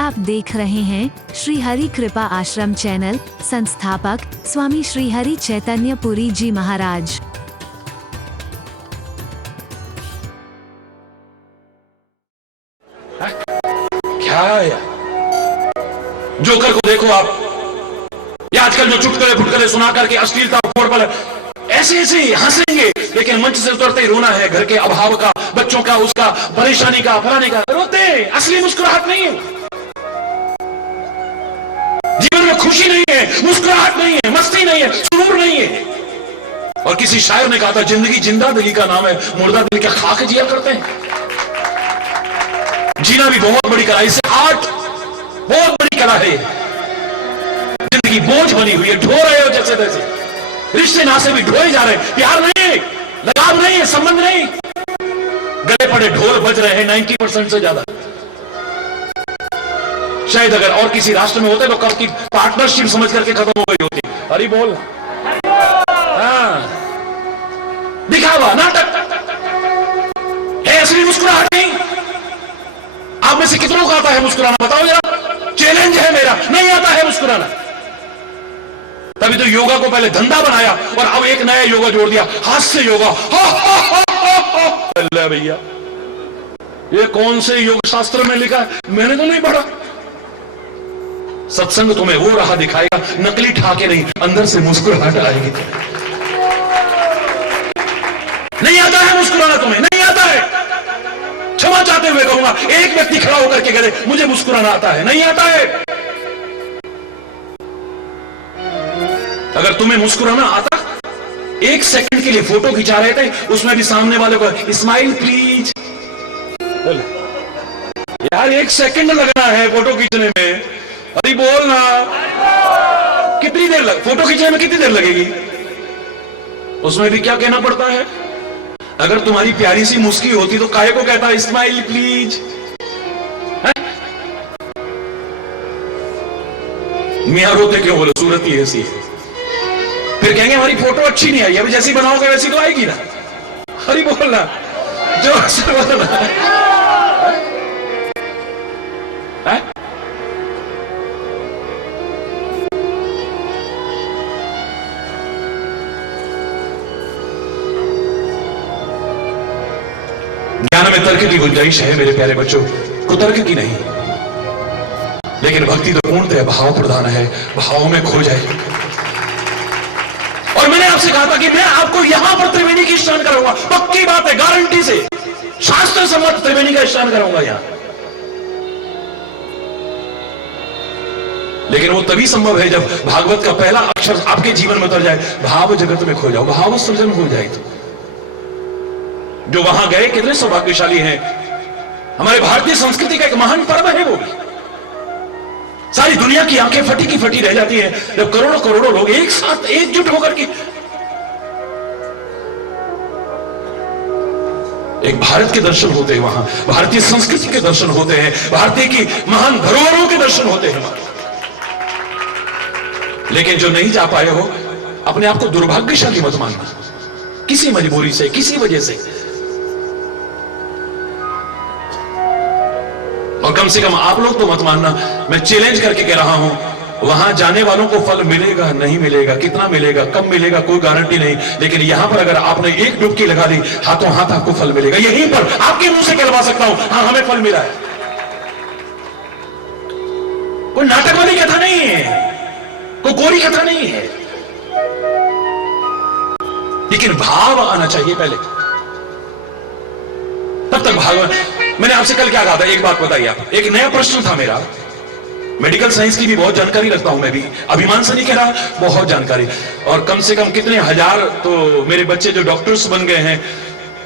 आप देख रहे हैं श्री हरि कृपा आश्रम चैनल। संस्थापक स्वामी श्री हरि चैतन्य पुरी जी महाराज। क्या है जोकर को देखो आप, या आजकल जो चुटकुले फुटकुले सुना करके अश्लीलता पर ऐसे ऐसे हंसेंगे, लेकिन मंच से उतरते ही रोना है घर के अभाव का, बच्चों का, उसका परेशानी का, फलाने का। रोते, असली मुस्कुराहट नहीं है। जीवन में खुशी नहीं है, मुस्कुराहट नहीं है, मस्ती नहीं है, सुरूर नहीं है। और किसी शायर ने कहा था, जिंदगी जिंदा दिली का नाम है, मुर्दा दिल क्या खाक जिया करते हैं। जीना भी बहुत बड़ी कला है, इसे आर्ट बहुत बड़ी कला है। जिंदगी बोझ बनी हुई है, ढो रहे हो जैसे तैसे, रिश्ते नासे भी ढोए जा रहे हैं, प्यार नहीं है, लगाव नहीं है, संबंध नहीं, गले पड़े ढोल बज रहे हैं 90% से ज्यादा। शायद अगर और किसी राष्ट्र में होते तो कब की पार्टनरशिप समझ करके खत्म हो गई होती। अरे बोल, हाँ, दिखावा, नाटक है, असली मुस्कुराहट नहीं। आप में से कितनों को आता है मुस्कुराना, बताओ जरा। चैलेंज है मेरा, नहीं आता है मुस्कुराना। तभी तो योगा को पहले धंधा बनाया और अब एक नया योगा जोड़ दिया, हास्य योगा। अल्लाह भैया, ये कौन से योग शास्त्र में लिखा है? मैंने तो नहीं पढ़ा। सत्संग तुम्हें वो राह दिखाएगा, नकली ठाके नहीं, अंदर से मुस्कुराहट आएगी। नहीं आता है मुस्कुराना, तुम्हें नहीं आता है। क्षमा चाहते हुए कहूंगा, एक व्यक्ति खड़ा होकर के कहे मुझे मुस्कुराना आता है, नहीं आता है। अगर तुम्हें मुस्कुराना आता, एक सेकंड के लिए फोटो खिंचा रहे थे, उसमें भी सामने वाले को स्माइल प्लीज। यार एक सेकंड लगना है फोटो खींचने में, अरे बोल ना, कितनी देर फोटो खींचने में कितनी देर लगेगी? उसमें भी क्या कहना पड़ता है? अगर तुम्हारी प्यारी सी मुस्की होती तो काहे को कहता स्माइल प्लीज। मियां रोते क्यों? बोलो सूरत ही ऐसी है। फिर कहेंगे हमारी फोटो अच्छी नहीं आई, अभी जैसी बनाओगे वैसी तो आएगी ना। अरे बोलना, जो से बोलना है? ज्ञान में तर्क की गुंजाइश है मेरे प्यारे बच्चों, कुतर्क की नहीं। लेकिन भक्ति तो पूर्णतः भाव प्रधान है, भाव में खो जाए। और मैंने आपसे कहा था कि मैं आपको यहां पर त्रिवेणी की स्नान कराऊंगा, पक्की बात है, गारंटी से, शास्त्र सम्मत त्रिवेणी का स्नान कराऊंगा यहां। लेकिन वो तभी संभव है जब भागवत का पहला अक्षर आपके जीवन में उतर जाए, भाव जगत में खो जाओ, भाव सृजन हो जाए। तो जो वहां गए कितने सौभाग्यशाली हैं। हमारे भारतीय संस्कृति का एक महान पर्व है वो भी। सारी दुनिया की आंखें फटी की फटी रह जाती है जब करोड़ों करोड़ों लोग एक साथ एकजुट होकर के एक भारत के दर्शन होते हैं, वहां भारतीय संस्कृति के दर्शन होते हैं, भारतीय की महान धरोहरों के दर्शन होते हैं। लेकिन जो नहीं जा पाए हो, अपने आप को दुर्भाग्यशाली मत मानना, किसी मजबूरी से, किसी वजह से। और कम से कम आप लोग तो मत मानना, मैं चैलेंज करके कह रहा हूं, वहां जाने वालों को फल मिलेगा नहीं मिलेगा, कितना मिलेगा, कब मिलेगा, कोई गारंटी नहीं। लेकिन यहां पर अगर आपने एक डुबकी लगा दी, हाथों हाथ आपको फल मिलेगा। यहीं पर आपके मुंह से कहलवा सकता हूं, हाँ हमें फल मिला है। कोई नाटक वाली कथा नहीं है, कोई कोरी कथा नहीं है। लेकिन भाव आना चाहिए पहले, तब तक भागवत। मैंने आपसे कल क्या कहा था, एक बात बताइए आप। एक नया प्रश्न था मेरा, मेडिकल साइंस की भी बहुत जानकारी रखता हूं मैं भी, अभिमान से नहीं कह रहा, बहुत जानकारी। और कम से कम कितने हजार तो मेरे बच्चे जो डॉक्टर्स बन गए हैं,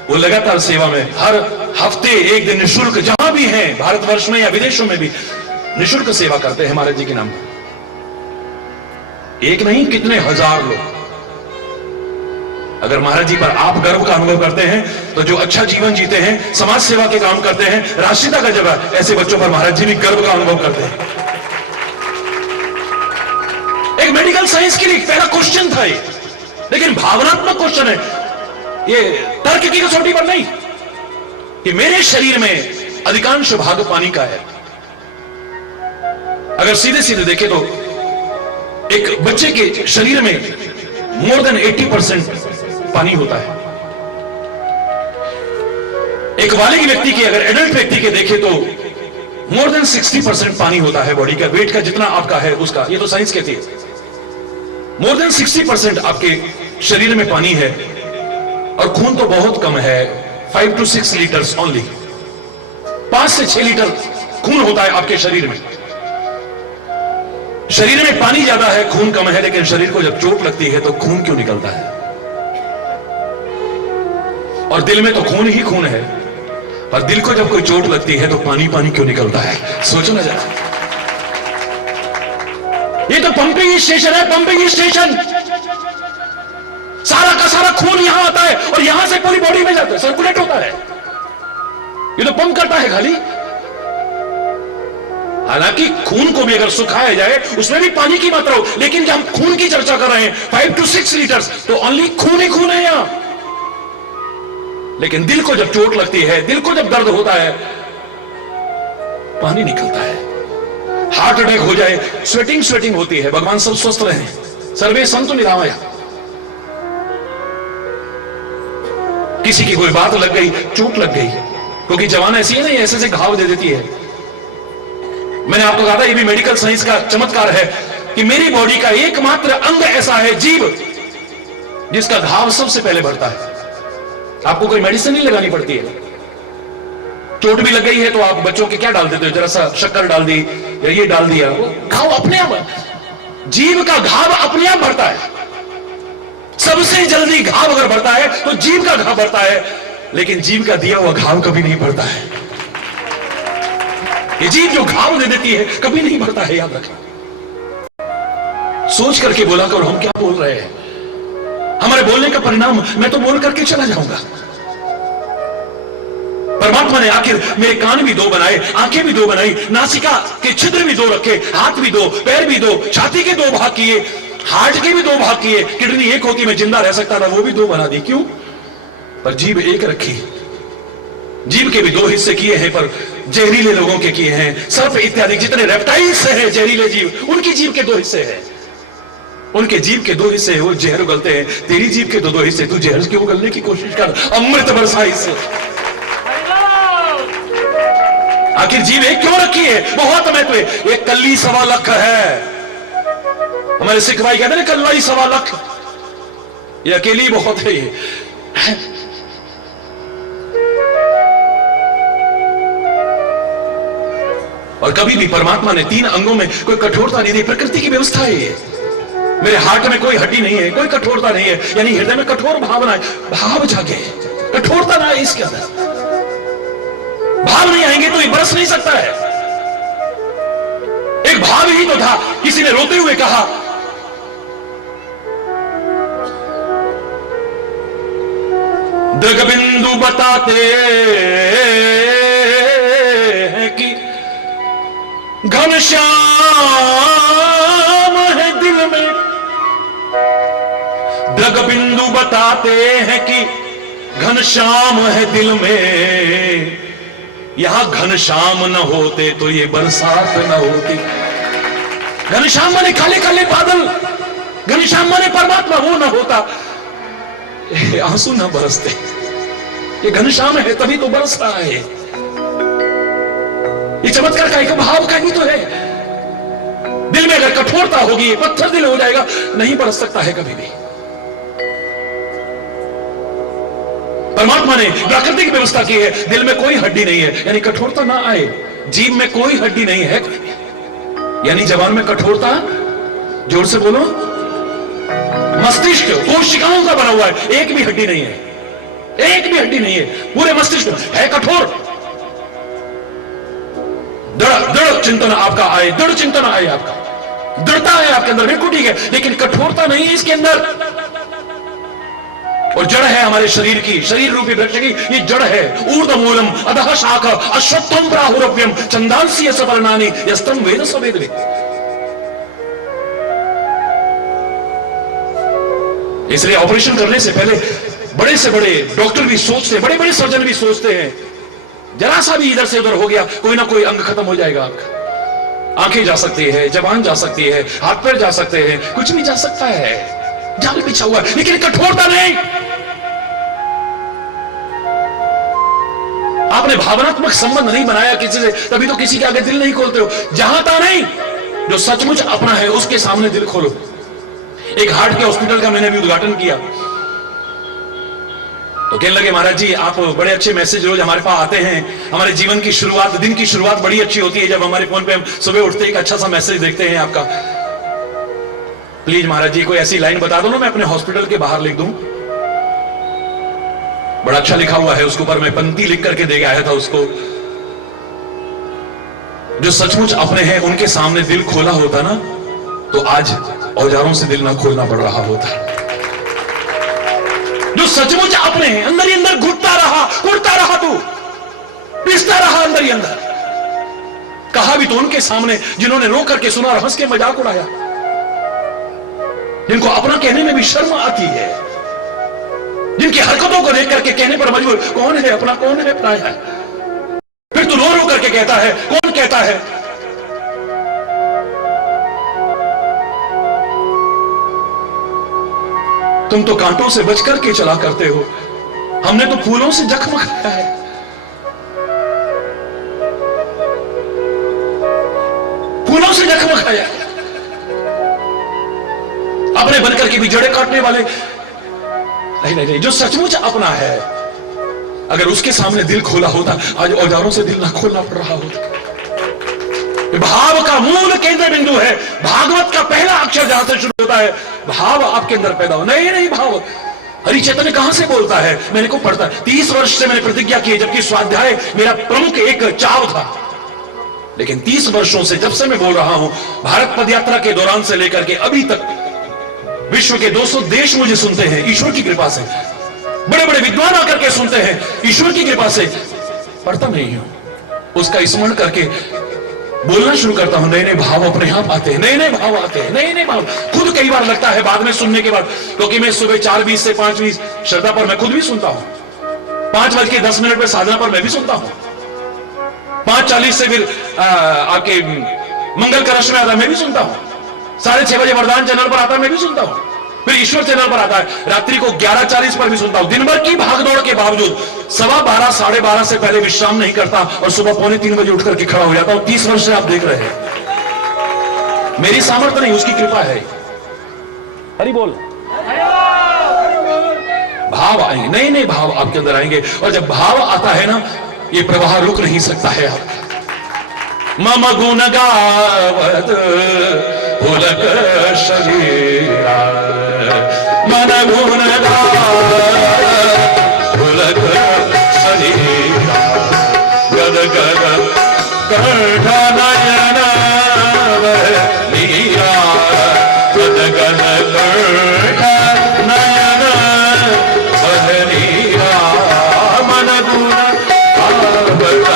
वो लगातार सेवा में, हर हफ्ते एक दिन निःशुल्क, जहां भी हैं भारतवर्ष में या विदेशों में भी निःशुल्क सेवा करते हैं महाराज जी के नाम पर। एक नहीं, कितने हजार लोग। अगर महाराज जी पर आप गर्व का अनुभव करते हैं तो जो अच्छा जीवन जीते हैं, समाज सेवा के काम करते हैं, राष्ट्रीयता का जगह, ऐसे बच्चों पर महाराज जी भी गर्व का अनुभव करते हैं। एक मेडिकल साइंस के लिए पहला क्वेश्चन था ये, लेकिन भावनात्मक क्वेश्चन है ये, तर्क की कसौटी पर नहीं, कि मेरे शरीर में अधिकांश भाग पानी का है। अगर सीधे सीधे देखें तो एक बच्चे के शरीर में मोर देन 80% पानी होता है। एक बालिग व्यक्ति की, अगर एडल्ट व्यक्ति के देखें तो मोर देन 60% पानी होता है बॉडी का, वेट का जितना आपका है उसका, ये तो साइंस कहती है। मोर देन 60% आपके शरीर में पानी है और खून तो बहुत कम है, 5 to 6 लीटर्स ओनली। 5 से 6 लीटर खून होता है आपके शरीर में। शरीर में पानी ज्यादा है, खून कम है, लेकिन शरीर को जब चोट लगती है तो खून क्यों निकलता है? और दिल में तो खून ही खून है, और दिल को जब कोई चोट लगती है तो पानी पानी क्यों निकलता है? सोचो ना जरा। ये तो पंपिंग स्टेशन है, पंपिंग स्टेशन। सारा का सारा खून यहां आता है और यहां से पूरी बॉडी में जाता है, सर्कुलेट होता है। ये तो पंप करता है खाली। हालांकि खून को भी अगर सुखाया जाए उसमें भी पानी की मात्रा हो, लेकिन जब हम खून की चर्चा कर रहे हैं 5 to 6 लीटर्स, तो ओनली खून ही खून है यहां। लेकिन दिल को जब चोट लगती है, दिल को जब दर्द होता है, पानी निकलता है। हार्ट अटैक हो जाए, स्वेटिंग होती है। भगवान सब स्वस्थ रहे, सर्वे संतु निरामया। किसी की कोई बात लग गई, चोट लग गई, क्योंकि जवान ऐसी है ना, ऐसे से घाव दे देती है। मैंने आपको कहा था ये भी मेडिकल साइंस का चमत्कार है कि मेरी बॉडी का एकमात्र अंग ऐसा है, जीभ, जिसका घाव सबसे पहले बढ़ता है। आपको कोई मेडिसिन नहीं लगानी पड़ती है। चोट भी लग गई है तो आप बच्चों के क्या डाल देते हो, जरा सा शक्कर डाल दी या ये डाल दिया, वो घाव अपने आप, जीभ का घाव अपने आप बढ़ता है। सबसे जल्दी घाव अगर बढ़ता है तो जीभ का घाव बढ़ता है, लेकिन जीभ का दिया हुआ घाव कभी नहीं बढ़ता है। ये जीभ जो घाव दे देती है कभी नहीं बढ़ता है, याद रखें। सोच करके बोला करो हम क्या बोल रहे हैं। हमारे बोलने का परिणाम मैं तो बोल करके चला जाऊंगा। परमात्मा ने आखिर मेरे कान भी 2 बनाए, आंखें भी 2 बनाई, नासिका के छिद्र भी 2 रखे, हाथ भी 2, पैर भी 2, छाती के 2 भाग किए, हार्ट के भी 2 भाग किए। किडनी एक होती मैं जिंदा रह सकता था, वो भी 2 बना दी। क्यों? पर जीभ एक रखी। जीभ के भी 2 हिस्से किए हैं, पर जहरीले लोगों के किए हैं। सर्प इत्यादि जितने रेप्टाइल्स हैं जहरीले जीव, उनकी जीभ के 2 हिस्से हैं। उनके जीभ के 2 हिस्से वो जहर उगलते हैं। तेरी जीभ के 2 हिस्से, तू जहर क्यों उगलने की कोशिश कर? अमृत बरसा इससे। आखिर जीभ एक क्यों रखी है? बहुत महत्व है। एक कल्ली 1.25 लाख है। हमारे सिख भाई कहते हैं कल्ला ही 1.25 लाख, ये अकेली बहुत है। ये और कभी भी परमात्मा ने 3 अंगों में कोई कठोरता नहीं दी। प्रकृति की व्यवस्था है ये। मेरे हार्ट में कोई हड्डी नहीं है, कोई कठोरता नहीं है, यानी हृदय में कठोर भावना है। भाव जागे, कठोरता ना है इसके अंदर। भाव नहीं आएंगे तो ये बरस नहीं सकता है। एक भाव ही तो था। किसी ने रोते हुए कहा, दृगबिंदु बताते हैं कि घनश्याम है दिल में। दृगबिंदु बताते हैं कि घनश्याम है दिल में। यहां घनश्याम न होते तो ये बरसात न होती। घनश्याम माने काले काले बादल, घनश्याम माने परमात्मा, वो न होता आंसू न बरसते। ये घनश्याम है तभी तो बरस रहा है। ये चमत्कार का एक भाव का ही तो है। दिल में अगर कठोरता होगी, पत्थर दिल हो जाएगा, नहीं बरस सकता है कभी भी। परमात्मा ने प्राकृतिक व्यवस्था की है। दिल में कोई हड्डी नहीं है, यानी कठोरता ना आए। जीभ में कोई हड्डी नहीं है, यानी जबान में कठोरता, जोर से बोलो, मस्तिष्क कोशिकाओं का बना हुआ है, एक भी हड्डी नहीं है, एक भी हड्डी नहीं है। पूरे मस्तिष्क है कठोर। दृढ़ चिंतन आपका आए, दृढ़ चिंतन आए, आपका दृढ़ता है आपके अंदर, बिल्कुल ठीक है, लेकिन कठोरता नहीं है इसके अंदर। और जड़ है हमारे शरीर की, शरीर रूपी वृक्ष की ये जड़ है। ऊर्ध्वमूलम अधः शाखा अश्वत्थम प्राहुरव्यम छंदांसी सपर्णानि यस्तम वेद सवेद। इसलिए ऑपरेशन करने से पहले बड़े से बड़े डॉक्टर भी सोचते हैं, बड़े बड़े सर्जन भी सोचते हैं, जरा सा भी इधर से उधर हो गया, कोई ना कोई अंग खत्म हो जाएगा आपका। आंखें जा सकती है, जबान जा सकती है, हाथ पैर जा सकते हैं, कुछ भी जा सकता है, जाल बिछा हुआ है, लेकिन कठोरता नहीं। आपने भावनात्मक संबंध नहीं बनाया किसी से, तभी तो किसी के आगे दिल नहीं खोलते हो। जहां था नहीं, जो सचमुच अपना है उसके सामने दिल खोलो। एक हार्ट के हॉस्पिटल का मैंने भी उद्घाटन किया, तो कहने लगे महाराज जी आप बड़े अच्छे मैसेज रोज हमारे पास आते हैं, हमारे जीवन की शुरुआत, दिन की शुरुआत बड़ी अच्छी होती है जब हमारे फोन पे हम सुबह उठते एक अच्छा सा मैसेज देखते हैं आपका। प्लीज महाराज जी कोई ऐसी लाइन बता दो ना, मैं अपने हॉस्पिटल के बाहर लिख दूं। बड़ा अच्छा लिखा हुआ है उसके ऊपर, मैं पंक्ति लिख करके दे आया था उसको। जो सचमुच अपने हैं उनके सामने दिल खोला होता ना, तो आज औजारों से दिल ना खोलना पड़ रहा होता। जो सचमुच अपने हैं, अंदर ही अंदर घुटता रहा, कुड़ता रहा, तू पिसता रहा अंदर ही अंदर। कहा भी तो उनके सामने जिन्होंने रो करके सुना और हंस के मजाक उड़ाया, जिनको अपना कहने में भी शर्म आती है, जिनकी हरकतों को देख करके कहने पर मजबूर, कौन है अपना, कौन है पराया है। फिर तू रो रो करके कहता है, कौन कहता है। तुम तो कांटों से बच करके चला करते हो, हमने तो फूलों से जख्म खाया है। फूलों से जख्म खाया है, अपने बनकर के भी जड़े काटने वाले नहीं, नहीं, नहीं। जो सचमुच अपना है, अगर उसके सामने दिल खोला होता, आज औजारों से दिल ना खोलना पड़ रहा होता। भाव का मूल केंद्र बिंदु है, भागवत का पहला अक्षर जहां से शुरू होता है, भाव आपके अंदर पैदा हो। नहीं नहीं, भाव हरि चैतन्य कहां से बोलता है, मैंने को पढ़ता है। 30 वर्ष से मैंने प्रतिज्ञा की, जबकि स्वाध्याय मेरा प्रमुख एक चाव था, लेकिन 30 वर्षों से जब से मैं बोल रहा हूं, भारत पदयात्रा के दौरान से लेकर के अभी तक विश्व के 200 देश मुझे सुनते हैं, ईश्वर की कृपा से। बड़े बड़े विद्वान आकर के सुनते हैं, ईश्वर की कृपा से। पढ़ता नहीं हूं, उसका स्मरण करके बोलना शुरू करता हूं, नए नए भाव अपने आप आते हैं, नए नए भाव आते हैं, नए नए भाव। खुद कई बार लगता है बाद में सुनने के बाद, क्योंकि मैं सुबह 4:20 से 5:20 श्रद्धा पर मैं खुद भी सुनता हूं, 5:10 पे साधना पर मैं भी सुनता हूं, 5:40 से फिर आपके मंगल कलश में आता है मैं भी सुनता हूं, 6:30 बजे वरदान चैनल पर आता है मैं भी सुनता हूं, फिर ईश्वर चैनल पर आता है, रात्रि को 11:40 पर भी सुनता हूं। दिन भर की भागदौड़ के बावजूद 12:15 12:30 से पहले विश्राम नहीं करता और सुबह 2:45 बजे उठकर के खड़ा हो जाता हूं। 30 वर्ष से आप देख रहे हैं, मेरी सामर्थ्य नहीं, उसकी कृपा है। हरि बोल। भाव आएंगे, नए नए भाव आपके अंदर आएंगे, और जब भाव आता है ना, ये प्रवाह रुक नहीं सकता है। आप मम गुण गावत पुलक शरीरा, मन गुण पुलक शरीरा, गद गद कंठ नयन नीरा, गद गद कंठ नयन नीरा, मन गुण गावत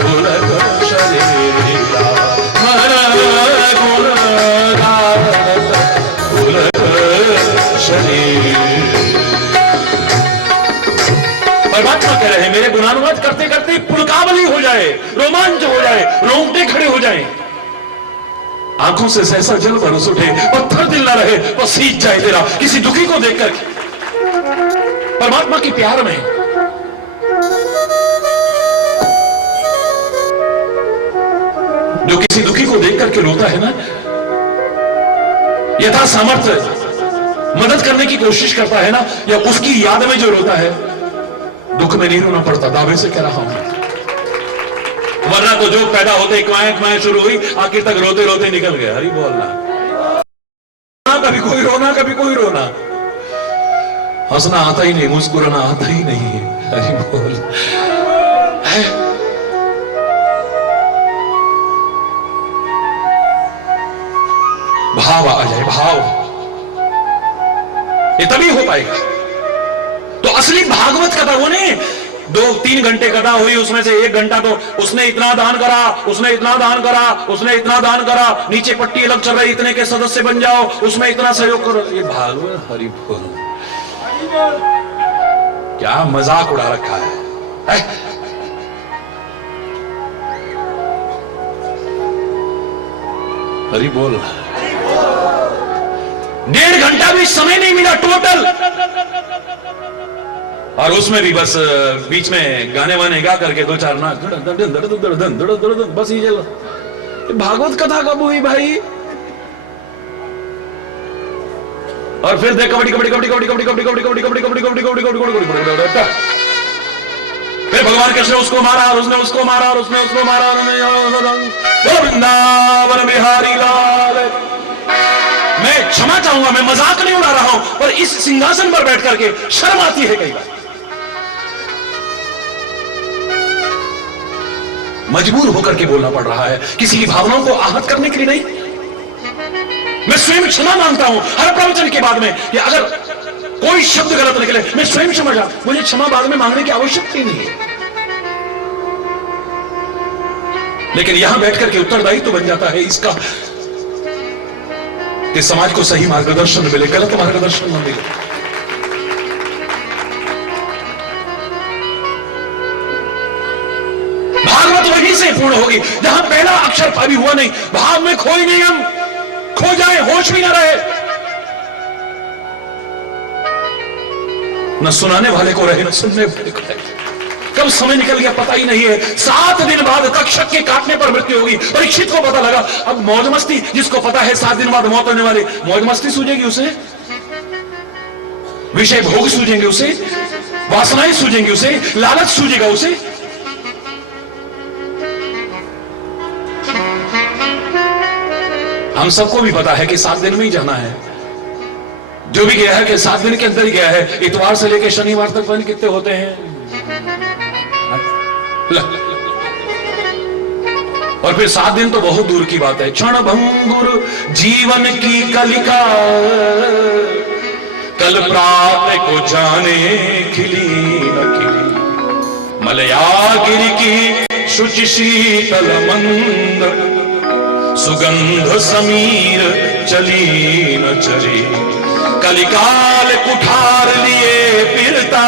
पुलक शरीरा, मन गुण गावत पुलक शरीर। परमात्मा कह रहे हैं, मेरे गुणानुवाद करते करते पुलकावली हो जाए, रोमांच हो जाए, रोंगटे खड़े हो जाए, आंखों से सहसा जल बरस उठे, पत्थर दिल ना रहे वो सींच जाए तेरा किसी दुखी को देखकर। परमात्मा के प्यार में जो किसी दुखी को देख करके रोता है ना, यथा सामर्थ्य मदद करने की कोशिश करता है ना, या उसकी याद में जो रोता है, दुख में नहीं रोना पड़ता, दावे से कह रहा हूं। वरना तो जो पैदा होते क्वाएं क्वाएं शुरू हुई, आखिर तक रोते रोते निकल गए। हरि बोलना, कभी कोई रोना, कभी कोई रोना, हंसना आता ही नहीं, मुस्कुराना आता ही नहीं है। हरि बोल है। भाव आ जाए, भाव, ये तभी हो पाएगा। तो असली भागवत कथा वो नहीं 2-3 घंटे कथा हुई, उसमें से 1 घंटा तो उसने इतना दान करा, उसने इतना दान करा, उसने इतना दान करा, नीचे पट्टी अलग चल रही, इतने के सदस्य बन जाओ, उसमें इतना सहयोग करो। ये भागवत हरि बोल, क्या मजाक उड़ा रखा है? हरि बोल। 1.5 घंटा भी समय नहीं मिला टोटल, और उसमें भी बस बीच में गाने वाने गा करके 2-4 नाच, बस ये चलो। भागवत कथा कब हुई भाई? और फिर देख कबड्डी कबड्डी कबड्डी कबड्डी कबड्डी कबड्डी कबड्डी कबड्डी कबड्डी कबड्डी कबड्डी कबड्डी कबड्डी कबड्डी कबड्डी। फिर भगवान कृष्ण उसको मारा और उसने उसको मारा और उसने उसको मारा और वृंदावन बिहारी लाल। मैं क्षमा चाहूंगा, मैं मजाक नहीं उड़ा रहा हूं, पर इस सिंहासन पर बैठ करके शर्म आती है कई बार। मजबूर होकर के बोलना पड़ रहा है, किसी की भावनाओं को आहत करने के लिए नहीं। मैं स्वयं क्षमा मांगता हूं हर प्रवचन के बाद में, कि अगर कोई शब्द गलत निकले मैं स्वयं क्षमा चाहता हूं, मुझे क्षमा बाद में मांगने की आवश्यकता ही नहीं है। लेकिन यहां बैठकर के उत्तरदायित्व तो बन जाता है इसका कि समाज को सही मार्गदर्शन मिले, गलत मार्गदर्शन न मिले। भागवत वहीं से पूर्ण होगी जहां पहला अक्षर अभी हुआ नहीं, भाव में खोई नहीं, हम खो जाए, होश भी ना रहे, न सुनाने वाले को रहे न सुनने वाले को रहे। कब समय निकल गया पता ही नहीं है। 7 दिन बाद तक्षक के काटने पर मृत्यु होगी। परीक्षित को पता लगा, अब मौज मस्ती, जिसको पता है 7 दिन बाद मौत होने वाली, मौज मस्ती सूझेगी उसे, विषय भोग सूझेंगे उसे, वासनाएं सूझेंगी उसे, लालच सूझेगा उसे। हम सबको भी पता है कि 7 दिन में ही जाना है। जो भी गया है कि 7 दिन के अंदर ही गया है। इतवार से लेकर शनिवार तक पता कितने होते हैं। और फिर 7 दिन तो बहुत दूर की बात है। क्षण भंगुर जीवन की कलिका, कल प्रात को जाने खिली न खिली। मलयागिरी की शुचि शीतल मंद, सुगंध समीर चली न चली। कलिकाल कुठार लिए फिरता,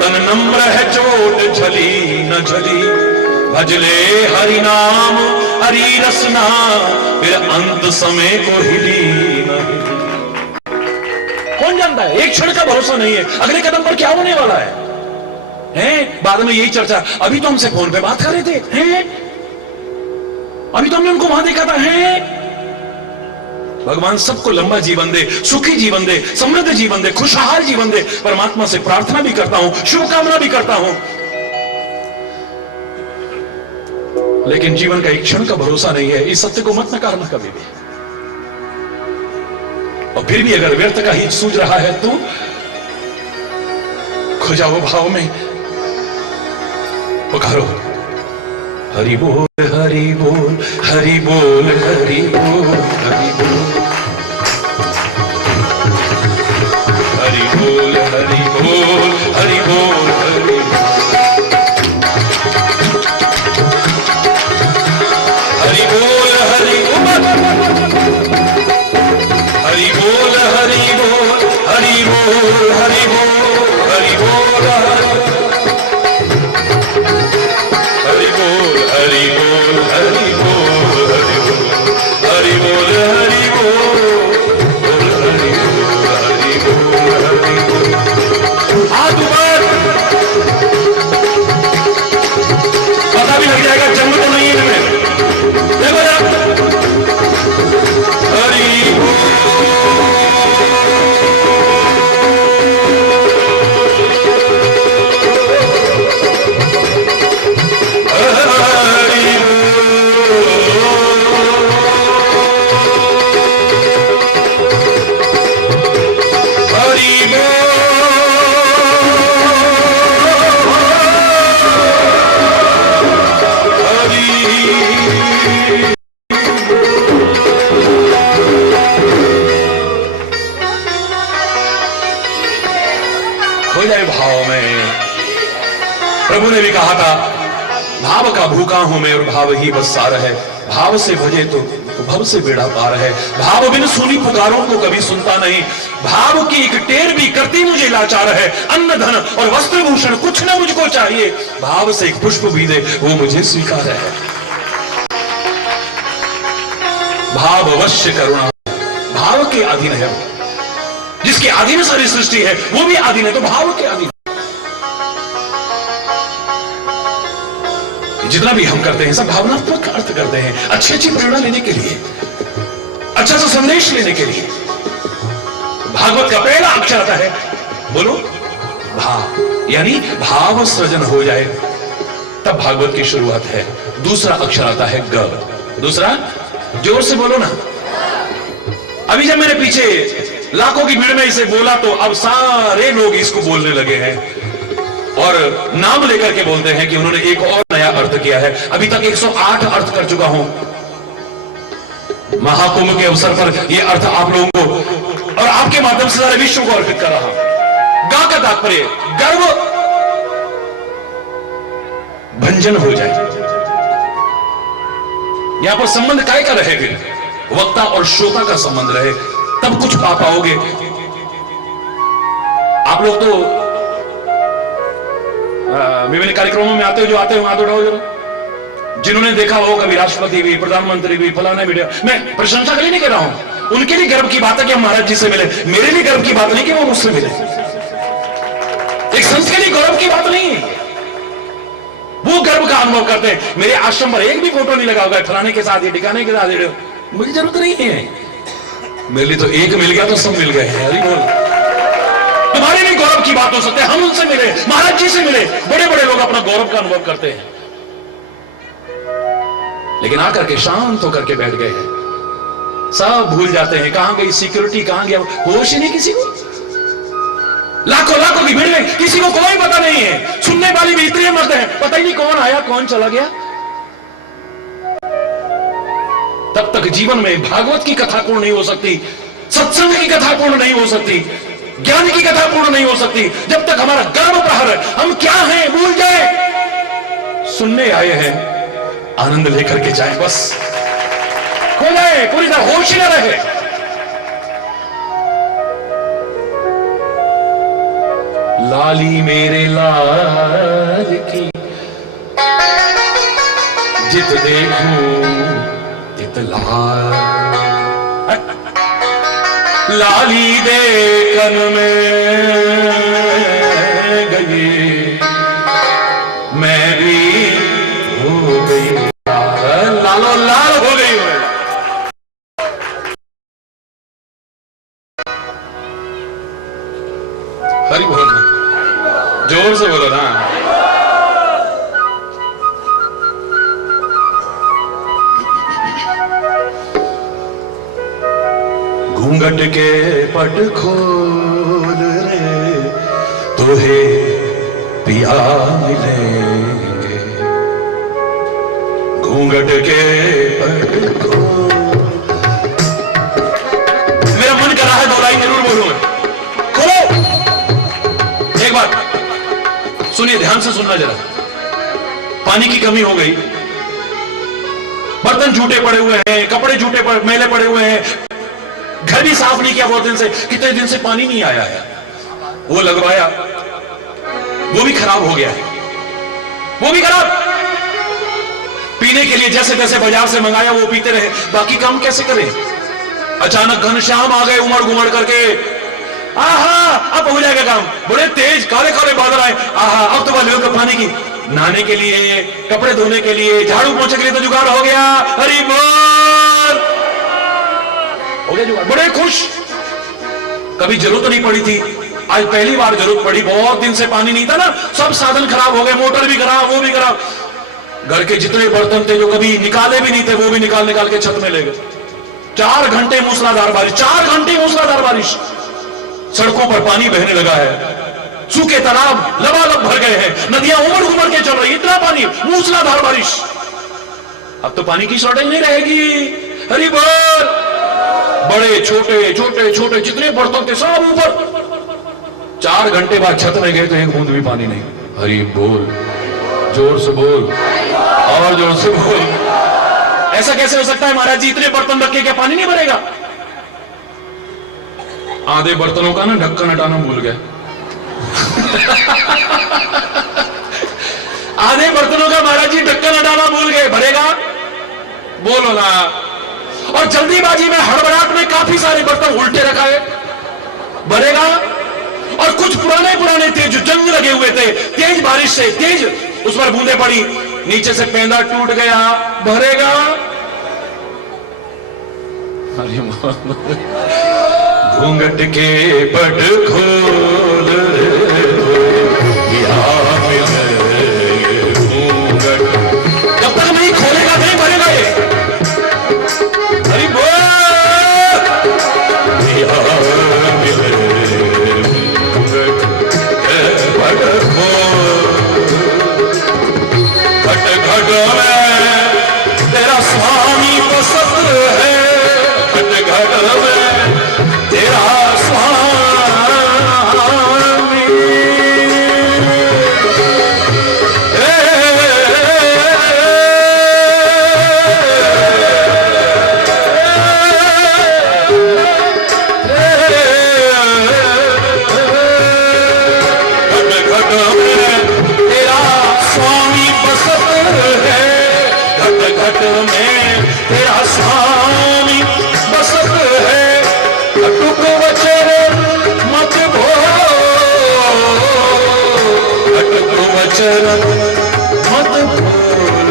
तन नम्र है चोट झली न झली। भजले हरि नाम हरि रसना, फिर अंत समय को हिली न हिली। कौन जानता है, एक क्षण का भरोसा नहीं है, अगले कदम पर क्या होने वाला है। बाद में यही चर्चा, अभी तो हमसे फोन पे बात कर रहे थे, हैं? अभी तो हमने उनको वहां देखा था, हैं? भगवान सबको लंबा जीवन दे, सुखी जीवन दे, समृद्ध जीवन दे, खुशहाल जीवन दे। परमात्मा से प्रार्थना भी करता हूं, शुभकामना भी करता हूं। लेकिन जीवन का एक क्षण का भरोसा नहीं है, इस सत्य को मत नकारना कभी भी। और फिर भी अगर व्यर्थ का ही सूझ रहा है तो खो जाओ भाव में, पुकारो हरि बोल हरि बोल हरि बोल हरि बोल हरि बोल हरि बोल हरि बोल हरि बोल हरि हरि बोल हरि बोल हरि बोल हरि बोल हरि बोल हरि बोल हरि बोल हरि बोल हरि बोल हरि बोल हरि बोल हरि बोल हरि बोल हरि बोल। हाथ ऊपर, पता भी लग जाएगा जन्म तो नहीं है इनमें। देखो यार, हरि बोल प्रभु ने भी कहा था, भाव का भूखा हूं मैं और भाव ही बस सार है। भाव से भजे तो भव से बेड़ा पार है। भाव बिन सुनी पुकारों को कभी सुनता नहीं। भाव की एक टेर भी करती मुझे लाचार है। अन्न धन और वस्त्र भूषण कुछ न मुझको चाहिए। भाव से एक पुष्प भी दे वो मुझे स्वीकार है। भाव अवश्य करुणा, भाव के अधीन है। जिसके अधीन सारी सृष्टि है वो भी अधीन है, तो भाव के अधीन। जितना भी हम करते हैं सब भावनात्मक अर्थ करते हैं, अच्छी अच्छी प्रेरणा लेने के लिए, अच्छा सा संदेश लेने के लिए। भागवत का पहला अक्षर आता है, बोलो भाव, यानी भाव सृजन हो जाए तब भागवत की शुरुआत है। दूसरा अक्षर आता है ग। दूसरा, जोर से बोलो ना। अभी जब मैंने पीछे लाखों की भीड़ में इसे बोला तो अब सारे लोग इसको बोलने लगे हैं और नाम लेकर के बोलते हैं कि उन्होंने एक और नया अर्थ किया है। अभी तक 108 अर्थ कर चुका हूं। महाकुंभ के अवसर पर यह अर्थ आप लोगों को और आपके माध्यम से सारे विश्व को अर्पित कर रहा हूं। गा का तात्पर्य गर्व भंजन हो जाए। यहां पर संबंध काय का रहे, फिर वक्ता और श्रोता का संबंध रहे, तब कुछ पा पाओगे। आप लोग तो विभिन्न कार्यक्रमों में आते हो, जो आते हो हाथ उठाओ जरा। जिन्होंने देखा हो कभी राष्ट्रपति भी, प्रधानमंत्री भी, फलाना मीडिया, मैं प्रशंसा के लिए नहीं कह रहा हूं, उनके लिए गर्व की बात है कि हम महाराज जी से मिले। मेरे लिए गर्व की बात नहीं कि वो मुझसे मिले। एक संत के लिए गौरव की बात नहीं है, वो गर्व का अनुभव करते हैं। मेरे आश्रम पर एक भी फोटो नहीं लगा होगा फलाने के साथ, ये ठिकाने के साथ, मुझे जरूरत नहीं है। मेरे लिए तो एक मिल गया तो सब मिल गए हैं। हरि बोल। तुम्हारे लिए गौरव की बात हो सकती है, हम उनसे मिले, महाराज जी से मिले। बड़े बड़े लोग अपना गौरव का अनुभव करते हैं, लेकिन आकर के शांत होकर के बैठ गए हैं। सब भूल जाते हैं, कहां गई सिक्योरिटी, कहां गया, होश ही नहीं किसी को। लाखों लाखों की भीड़ में किसी को कोई पता नहीं है। सुनने वाली भी इतने मस्त है, पता ही नहीं कौन आया कौन चला गया। तब तक जीवन में भागवत की कथा पूर्ण नहीं हो सकती, सत्संग की कथा पूर्ण नहीं हो सकती, ज्ञान की कथा पूर्ण नहीं हो सकती, जब तक हमारा गर्व प्रहर हम क्या हैं भूल जाए। सुनने आए हैं, आनंद लेकर के जाए, बस खो जाए, पूरी तरह होश ही न रहे। लाली मेरे लाल की जित देखूं तित लाल, लाली देखन में गई मैं भी हो गई, लालो लाल हो गई मैं। हरि बोल ना, जोर से बोलो ना। घूंघट के पट खोल रे तोहे पिया मिलेंगे, घूंघट के पट खोल। मेरा मन कर रहा है दो लाइन जरूर बोलूं। खोलो, एक बात सुनिए, ध्यान से सुनना जरा। पानी की कमी हो गई, बर्तन झूठे पड़े हुए हैं, कपड़े झूठे मैले पड़े हुए हैं, घर भी साफ नहीं किया बहुत दिन से, कितने दिन से पानी नहीं आया है, वो लगवाया वो भी खराब हो गया है, वो भी खराब। पीने के लिए जैसे तैसे बाजार से मंगाया वो पीते रहे, बाकी काम कैसे करें। अचानक घनश्याम आ गए उमड़ घुमड़ करके, आहा अब हो जाएगा काम। बड़े तेज काले काले बादल आए, आहा अब तो वाले का पानी की नहाने के लिए, कपड़े धोने के लिए, झाड़ू पोछे के लिए तो जुगाड़ हो गया। हरि बोल, हो गया जुगाड़, बड़े खुश। कभी जरूरत नहीं पड़ी थी, आज पहली बार जरूरत पड़ी। बहुत दिन से पानी नहीं था ना, सब साधन खराब हो गए, मोटर भी खराब, वो भी खराब। घर के जितने बर्तन थे जो कभी निकाले भी नहीं थे, वो भी निकाल के छत में ले गए। 4 घंटे मूसलाधार बारिश, 4 घंटे मूसलाधार बारिश। सड़कों पर पानी बहने लगा है, सूखे तालाब लबालब भर गए हैं, नदियां उमड़ घुमड़ के चल रही, इतना पानी, मूसलाधार बारिश। अब तो पानी की शॉर्टेज नहीं रहेगी। हरि बोल। बड़े छोटे छोटे छोटे जितने बर्तन थे सब ऊपर। 4 घंटे बाद छत में गए तो एक बूंद भी पानी नहीं। हरि बोल, जोर से बोल और जोर से बोल। ऐसा कैसे हो सकता है महाराज जी, इतने बर्तन रखे क्या पानी नहीं भरेगा। आधे बर्तनों का ना ढक्कन हटाना भूल गए। आधे बर्तनों का महाराज जी ढक्कन हटाना भूल गए, भरेगा बोलो ना। और जल्दीबाजी में हड़बड़ाहट में काफी सारे बर्तन उल्टे रखाए भरेगा। और कुछ पुराने पुराने थे जो जंग लगे हुए थे, तेज बारिश से तेज उस पर बूंदे पड़ी, नीचे से पेंदा टूट गया, भरेगा। घूंघट के पट खोल घूंघट, जब तक नहीं खोलेगा नहीं भरेगा ये। हरि बोल। घट घट में तेरा स्वामी बसत है, घट घट में तेरा स्वामी। घट में तेरा स्वामी बसत है, अटुक वचन मत भूल, अटुक वचन मत भूल।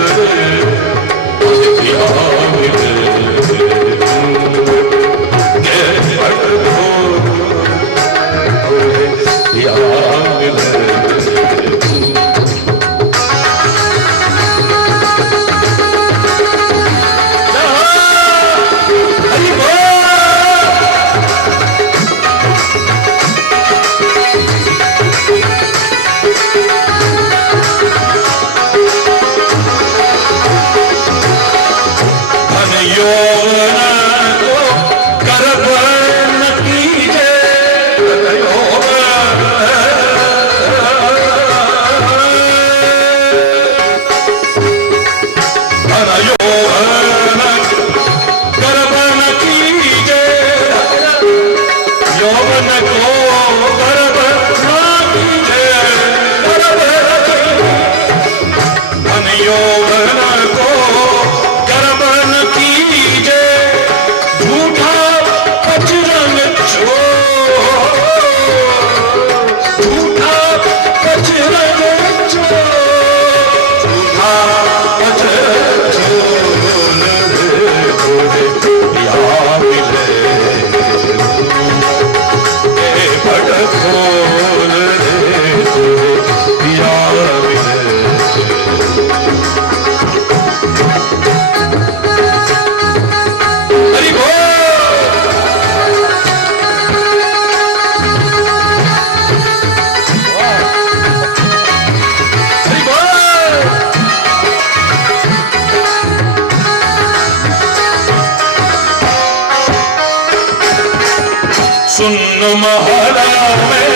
सुन महला में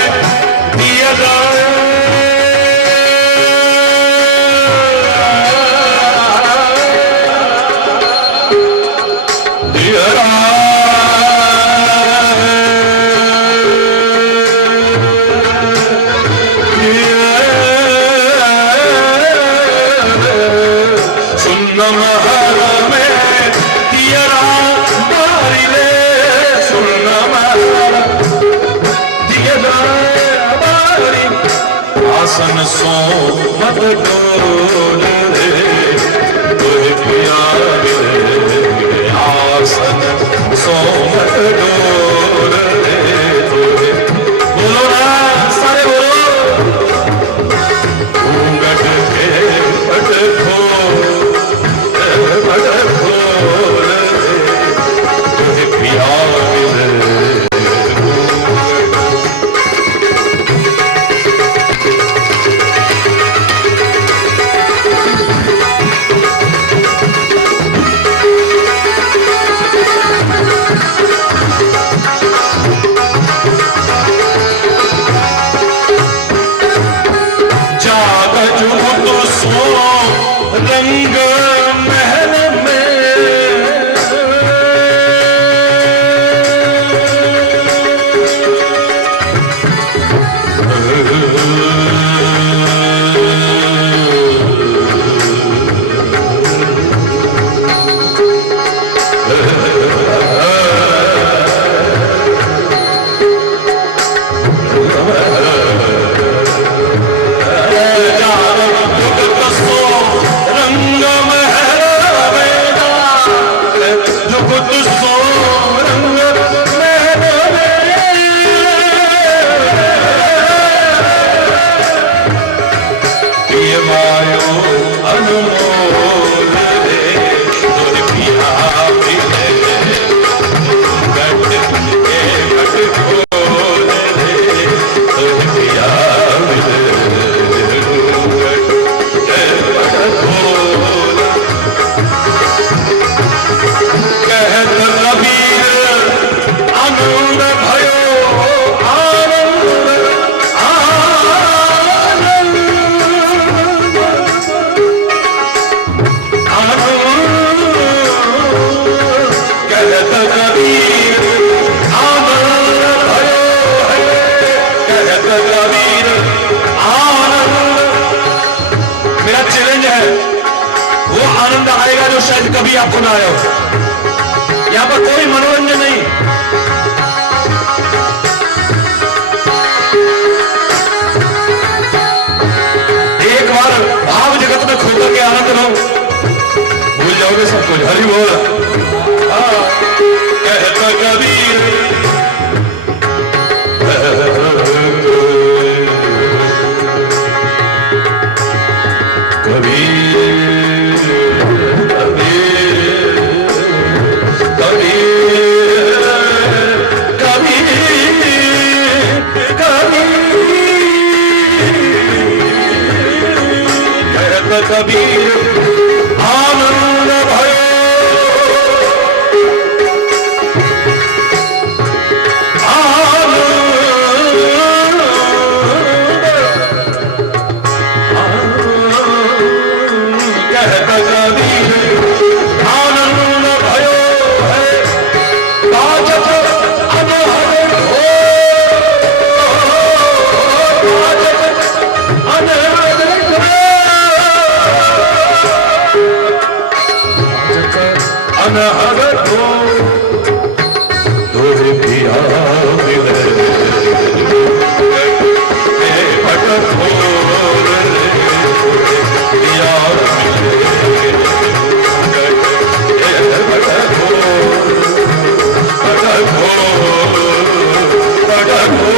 दिया आसन सो मत डोल रे, तुझे प्यार आसन सो मत डोल रे, तुझे बोलो ना सारे बोलो। घूंघट के पट खोल रे, तुझे प्यार आनंद आएगा जो शायद कभी आपको ना आया हो। यहां पर कोई मनोरंजन नहीं। एक बार भाव जगत में खोकर के आनंद लो, भूल जाओगे सब कुछ। हरि बोल। कहता कबीर कबीर आनंद भयो, कहता कबीर आनंद भयो है, बाजत अनहद हो, बाजत अनहद हो, अनहद हो, दोहे पिया मिले पटक हो यार मिले पटक हो, पटक हो, पटक हो।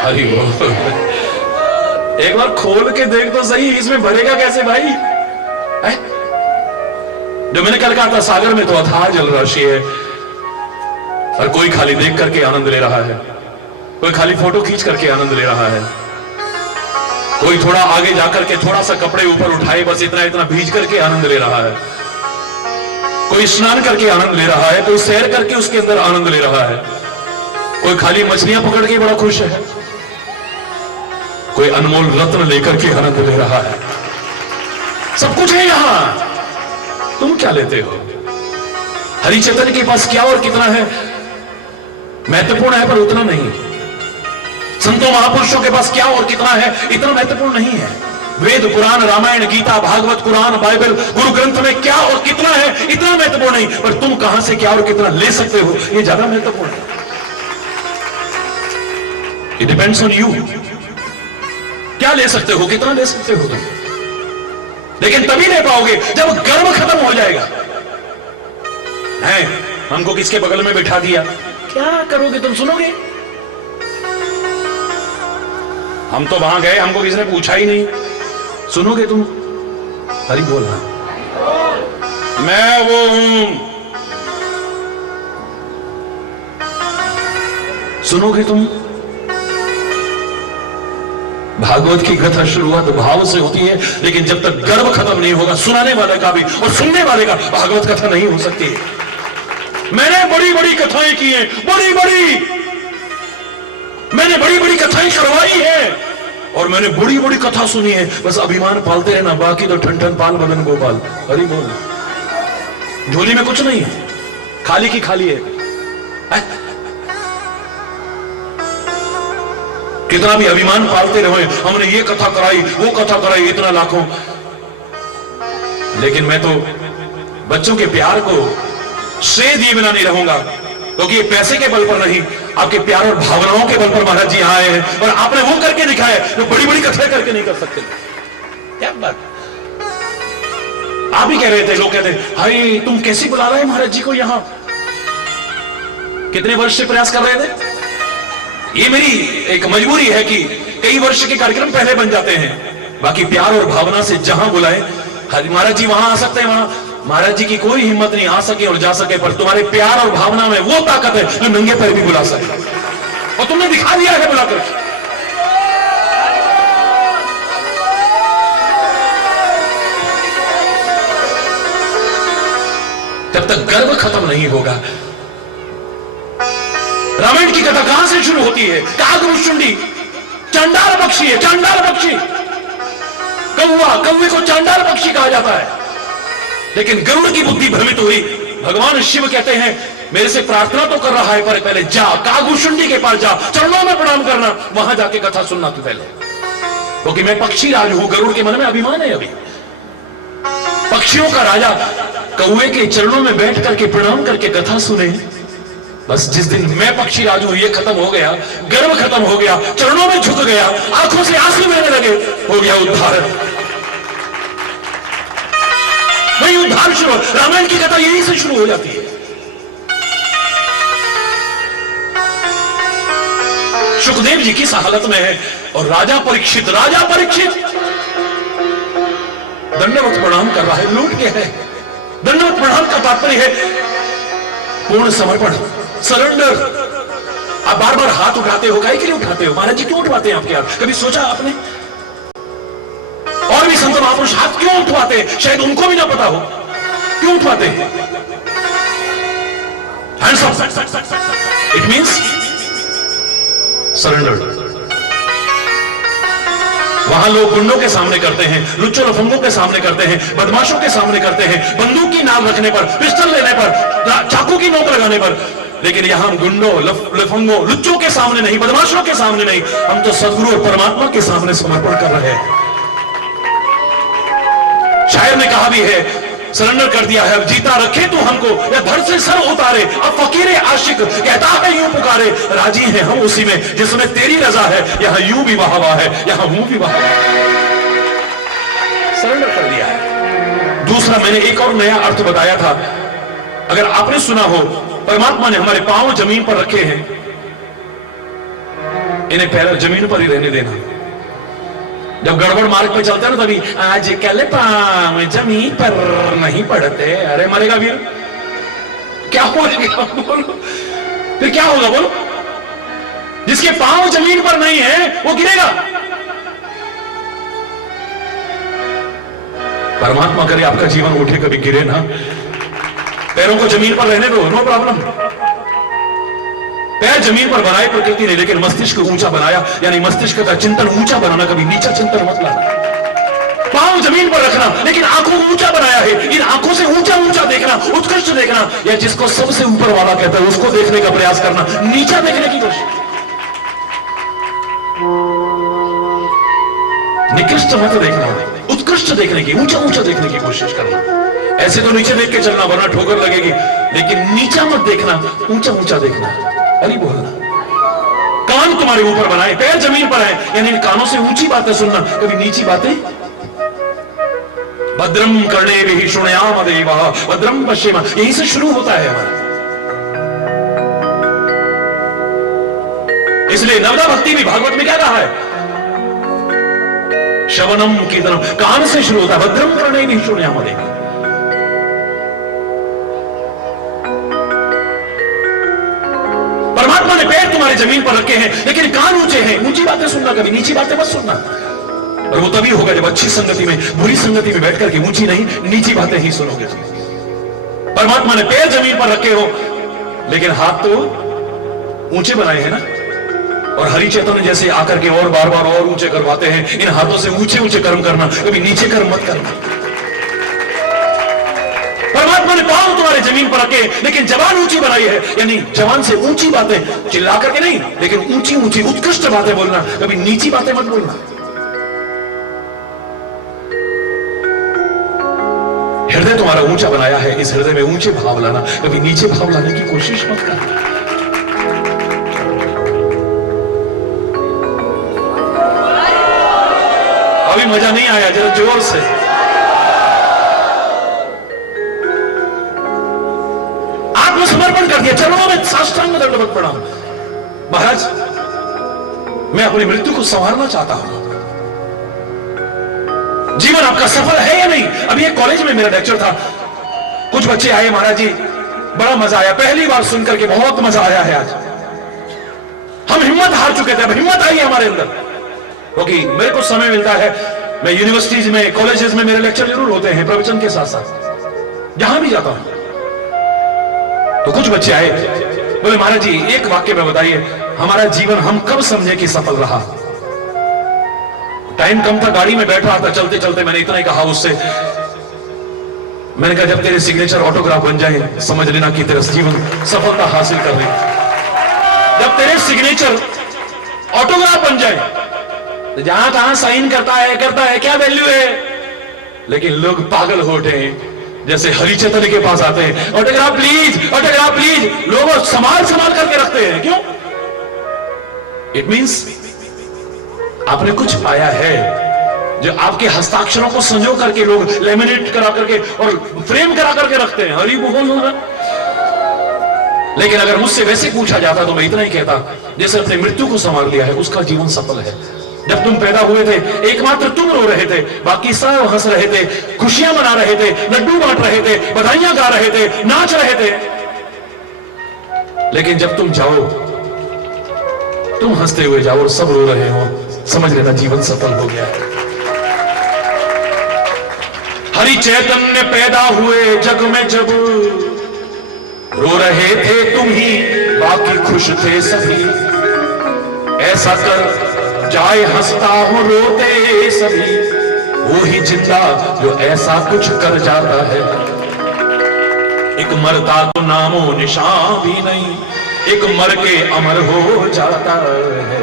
हरि बोल। एक बार खोल के देख तो सही, इसमें भरेगा कैसे भाई? है? जो मैंने कल कहा था, सागर में तो अथाह जलराशि है और कोई खाली देख करके आनंद ले रहा है, कोई खाली फोटो खींच करके आनंद ले रहा है, कोई थोड़ा आगे जाकर के थोड़ा सा कपड़े ऊपर उठाए, बस इतना इतना भीज करके आनंद ले रहा है, कोई स्नान करके आनंद ले रहा है, कोई सैर करके उसके अंदर आनंद ले रहा है, कोई खाली मछलियां पकड़ के बड़ा खुश है, कोई अनमोल रत्न लेकर के आनंद ले रहा है। सब कुछ है यहां, तुम क्या लेते हो? हरि चैतन्य के पास क्या और कितना है महत्वपूर्ण है, पर उतना नहीं। संतों महापुरुषों के पास क्या और कितना है इतना महत्वपूर्ण नहीं है। वेद पुराण रामायण गीता भागवत कुरान बाइबल गुरु ग्रंथ में क्या और कितना है इतना महत्वपूर्ण नहीं, पर तुम कहां से क्या और कितना ले सकते हो ये ज्यादा महत्वपूर्ण है। इट डिपेंड्स ऑन यू, क्या ले सकते हो, कितना ले सकते हो तुम। लेकिन तभी ले पाओगे जब गर्व खत्म हो जाएगा। है हमको किसके बगल में बिठा दिया, क्या करोगे तुम? सुनोगे? हम तो वहां गए, हमको किसी ने पूछा ही नहीं, सुनोगे तुम? हरि बोलना। मैं वो हूं, सुनोगे तुम? भागवत की कथा शुरुआत भाव से होती है, लेकिन जब तक गर्व खत्म नहीं होगा सुनाने वाले का भी और सुनने वाले का, भागवत कथा नहीं हो सकती। मैंने बड़ी बड़ी कथाएं की हैं, बड़ी बड़ी मैंने बड़ी बड़ी कथाएं करवाई है और मैंने बड़ी बड़ी कथा सुनी है, बस अभिमान पालते रहना, बाकी तो ठन ठन पाल बदन गोपाल। हरि बोल। झोली में कुछ नहीं है, खाली की खाली है। कितना भी अभिमान पालते रहे, हमने ये कथा कराई वो कथा कराई, इतना लाखों, लेकिन मैं तो बच्चों के प्यार को श्रेय दिए बिना नहीं रहूंगा, क्योंकि ये पैसे के बल पर नहीं, आपके प्यार और भावनाओं के बल पर महाराज जी आए हैं और आपने वो करके दिखाया जो बड़ी बड़ी कथाएं करके नहीं कर सकते। क्या बात, आप ही कह रहे थे, लोग कहते हाय तुम कैसे बुला रहे हैं महाराज जी को यहां, कितने वर्ष से प्रयास कर रहे थे। ये मेरी एक मजबूरी है कि कई वर्ष के कार्यक्रम पहले बन जाते हैं, बाकी प्यार और भावना से जहां बुलाए, महाराज जी वहां आ सकते हैं, वहां महाराज जी की कोई हिम्मत नहीं आ सके और जा सके, पर तुम्हारे प्यार और भावना में वो ताकत है जो नंगे पैर भी बुला सके, और तुमने दिखा दिया है बुलाकर। जब तक गर्व खत्म नहीं होगा। रामायण की कथा कहां से शुरू होती है? कागभुषुंडी चांडाल पक्षी है, चांडाल पक्षी, कौवा, कौवे को चांडाल पक्षी कहा जाता है। लेकिन गरुड़ की बुद्धि भ्रमित हुई, भगवान शिव कहते हैं मेरे से प्रार्थना तो कर रहा है, पर पहले जा कागुशुंडी के पास जा, चरणों में प्रणाम करना, वहां जाके कथा सुनना तू पहले, क्योंकि मैं पक्षी राज हूं। गरुड़ के मन में अभिमान है, अभी पक्षियों का राजा कौवे के चरणों में बैठ करके प्रणाम करके कथा सुने। बस जिस दिन मैं पक्षी राज हूं ये खत्म हो गया, गर्व खत्म हो गया, चरणों में झुक गया, आंखों से आंसू बहने लगे, हो गया उद्धार। वही उद्धार शुरू, रामायण की कथा यहीं से शुरू हो जाती है। सुखदेव जी किस हालत में है, और राजा परीक्षित दंडवत प्रणाम कर रहा है, लूट के है। दंडवत प्रणाम का तात्पर्य है पूर्ण समर्पण, सरेंडर। आप बार बार हाथ उठाते हो, काहे के लिए उठाते हो? महाराज जी क्यों उठवाते हैं आपके हाथ? कभी सोचा आपने? और भी संत महापुरुष हाथ क्यों उठवाते हैं? शायद उनको भी ना पता हो क्यों उठवाते हैं। Hands up, it means surrender. वहां लोग गुंडों के सामने करते हैं, लुच्चों लफंगों के सामने करते हैं, बदमाशों के सामने करते हैं, बंदूक की नाल रखने पर, पिस्टल लेने पर, चाकू की नोक लगाने पर। लेकिन यहां हम गुंडों, लफंगों, लुच्चों के सामने नहीं, बदमाशों के सामने नहीं, हम तो सदगुरु और परमात्मा के सामने समर्पण कर रहे हैं। शायर ने कहा भी है, सरेंडर कर दिया है, अब जीता रखे तू हमको या धड़ से सर उतारे, अब फकीरे आशिक कहता है यूं पुकारे, राजी हैं हम उसी में जिसमें तेरी रजा है, यहां यूं भी वाहवा है, यहां हूं भी वाहवा। सरेंडर कर दिया है। दूसरा, मैंने एक और नया अर्थ बताया था, अगर आपने सुना हो, परमात्मा ने हमारे पांव जमीन पर रखे हैं, इन्हें पैर जमीन पर ही रहने देना। जब गड़बड़ मार्ग पे चलते हैं ना, तभी आज कल पांव जमीन पर नहीं पड़ते, अरे मरेगा वीर, क्या होगा बोलो? फिर क्या होगा बोलो? जिसके पांव जमीन पर नहीं है वो गिरेगा। परमात्मा करे आपका जीवन उठे, कभी गिरे ना। पैरों को जमीन पर रहने दो, नो प्रॉब्लम। पैर जमीन पर बनाए प्रकृति ने, लेकिन मस्तिष्क ऊंचा बनाया, यानी मस्तिष्क का चिंतन ऊंचा बनाना, कभी नीचा चिंतन मत लाना। पांव जमीन पर रखना, लेकिन आंखों को ऊंचा बनाया है, इन आंखों से ऊंचा ऊंचा देखना, उत्कृष्ट देखना, या जिसको सबसे ऊपर वाला कहता है उसको देखने का प्रयास करना, नीचा देखने की कोशिश। निकृष्ट मत देखना, उत्कृष्ट देखने की, ऊंचा ऊंचा देखने की कोशिश करना। ऐसे तो नीचे देख के चलना वरना ठोकर लगेगी, लेकिन नीचा मत देखना, ऊंचा ऊंचा देखना, अरे बोलना। कान तुम्हारे ऊपर बनाए, पैर जमीन पर है, यानी इन कानों से ऊंची बातें सुनना, कभी नीची बातें। भद्रम कर्णेभिः शृणुयाम देवः भद्रम पश्येम, यहीं से शुरू होता है हमारा। इसलिए नवदा भक्ति भी भागवत में क्या कहा है? श्रवणम कीर्तनम, कान से शुरू होता है। भद्रम कर्णेभिः शृणुयाम देवः, परमात्मा ने पैर तुम्हारे जमीन पर रखे हैं, लेकिन कान ऊंचे हैं, ऊंची बातें सुनना, कभी नीची बातें मत सुनना। और वो तभी होगा जब अच्छी संगति में, बुरी संगति में बैठ करके ऊंची नहीं नीची बातें ही सुनोगे। परमात्मा ने पैर जमीन पर रखे हो, लेकिन हाथ तो ऊंचे बनाए हैं ना। और हरि चैतन्य जैसे आकर के और बार बार और ऊंचे करवाते हैं, इन हाथों से ऊंचे ऊंचे कर्म करना, कभी नीचे कर्म मत करना। परमात्मा ने पांव तुम्हारे जमीन पर रखे, लेकिन जबान ऊंची बनाई है, यानी जबान से ऊंची बातें, चिल्ला करके नहीं, लेकिन ऊंची ऊंची उत्कृष्ट बातें बोलना, कभी नीची बातें मत बोलना। हृदय तुम्हारा ऊंचा बनाया है, इस हृदय में ऊंचे भाव लाना, कभी नीचे भाव लाने की कोशिश मत करना। अभी मजा नहीं आया, जरा जोर से। आत्मसमर्पण कर दिया, चरणों में साष्टांग दंडवत प्रणाम। महाराज, मैं अपनी मृत्यु को संवारना चाहता हूं। जीवन आपका सफल है या नहीं? अभी एक कॉलेज में मेरा लेक्चर था, कुछ बच्चे आए, महाराज जी बड़ा मजा आया, पहली बार सुनकर के बहुत मजा आया है। आज हम हिम्मत हार चुके थे, अब हिम्मत आई है हमारे अंदर, क्योंकि मेरे को समय मिलता है, मैं यूनिवर्सिटीज में, कॉलेजेस में मेरे लेक्चर जरूर होते हैं प्रवचन के साथ साथ, जहां भी जाता हूं। तो कुछ बच्चे आए, बोले महाराज जी एक वाक्य में बताइए, हमारा जीवन हम कब समझे कि सफल रहा? टाइम कम था, गाड़ी में बैठ रहा था, चलते चलते मैंने इतना ही कहा उससे, मैंने कहा जब तेरे सिग्नेचर ऑटोग्राफ बन जाए समझ लेना कि तेरा जीवन सफलता हासिल कर रही। जब तेरे सिग्नेचर ऑटोग्राफ बन जाए तो जहां तहां साइन करता है क्या वैल्यू है। लेकिन लोग पागल हो उठे हैं, जैसे हरि चैतन्य के पास आते हैं, ऑटोग्राफ प्लीज, लोग संभाल करके रखते हैं। क्यों? इट मींस आपने कुछ पाया है जो आपके हस्ताक्षरों को संजो करके लोग लेमिनेट करा करके और फ्रेम करा करके रखते हैं। हरि बोल हो रहा। लेकिन अगर मुझसे वैसे पूछा जाता तो मैं इतना ही कहता, जैसे अपने मृत्यु को संभाल लिया है उसका जीवन सफल है। जब तुम पैदा हुए थे एकमात्र तुम रो रहे थे, बाकी सब हंस रहे थे, खुशियां मना रहे थे, लड्डू बांट रहे थे, बधाइयां गा रहे थे, नाच रहे थे। लेकिन जब तुम जाओ, तुम हंसते हुए जाओ और सब रो रहे हो, समझ लेना जीवन सफल हो गया। हरि चैतन्य पैदा हुए जग में जब, रो रहे थे तुम ही, बाकी खुश थे सभी। ऐसा कर जाए हंसता हूं रोते सभी, वो ही जिंदा जो ऐसा कुछ कर जाता है। एक मरता तो नामो निशान भी नहीं, एक मर के अमर हो जाता है।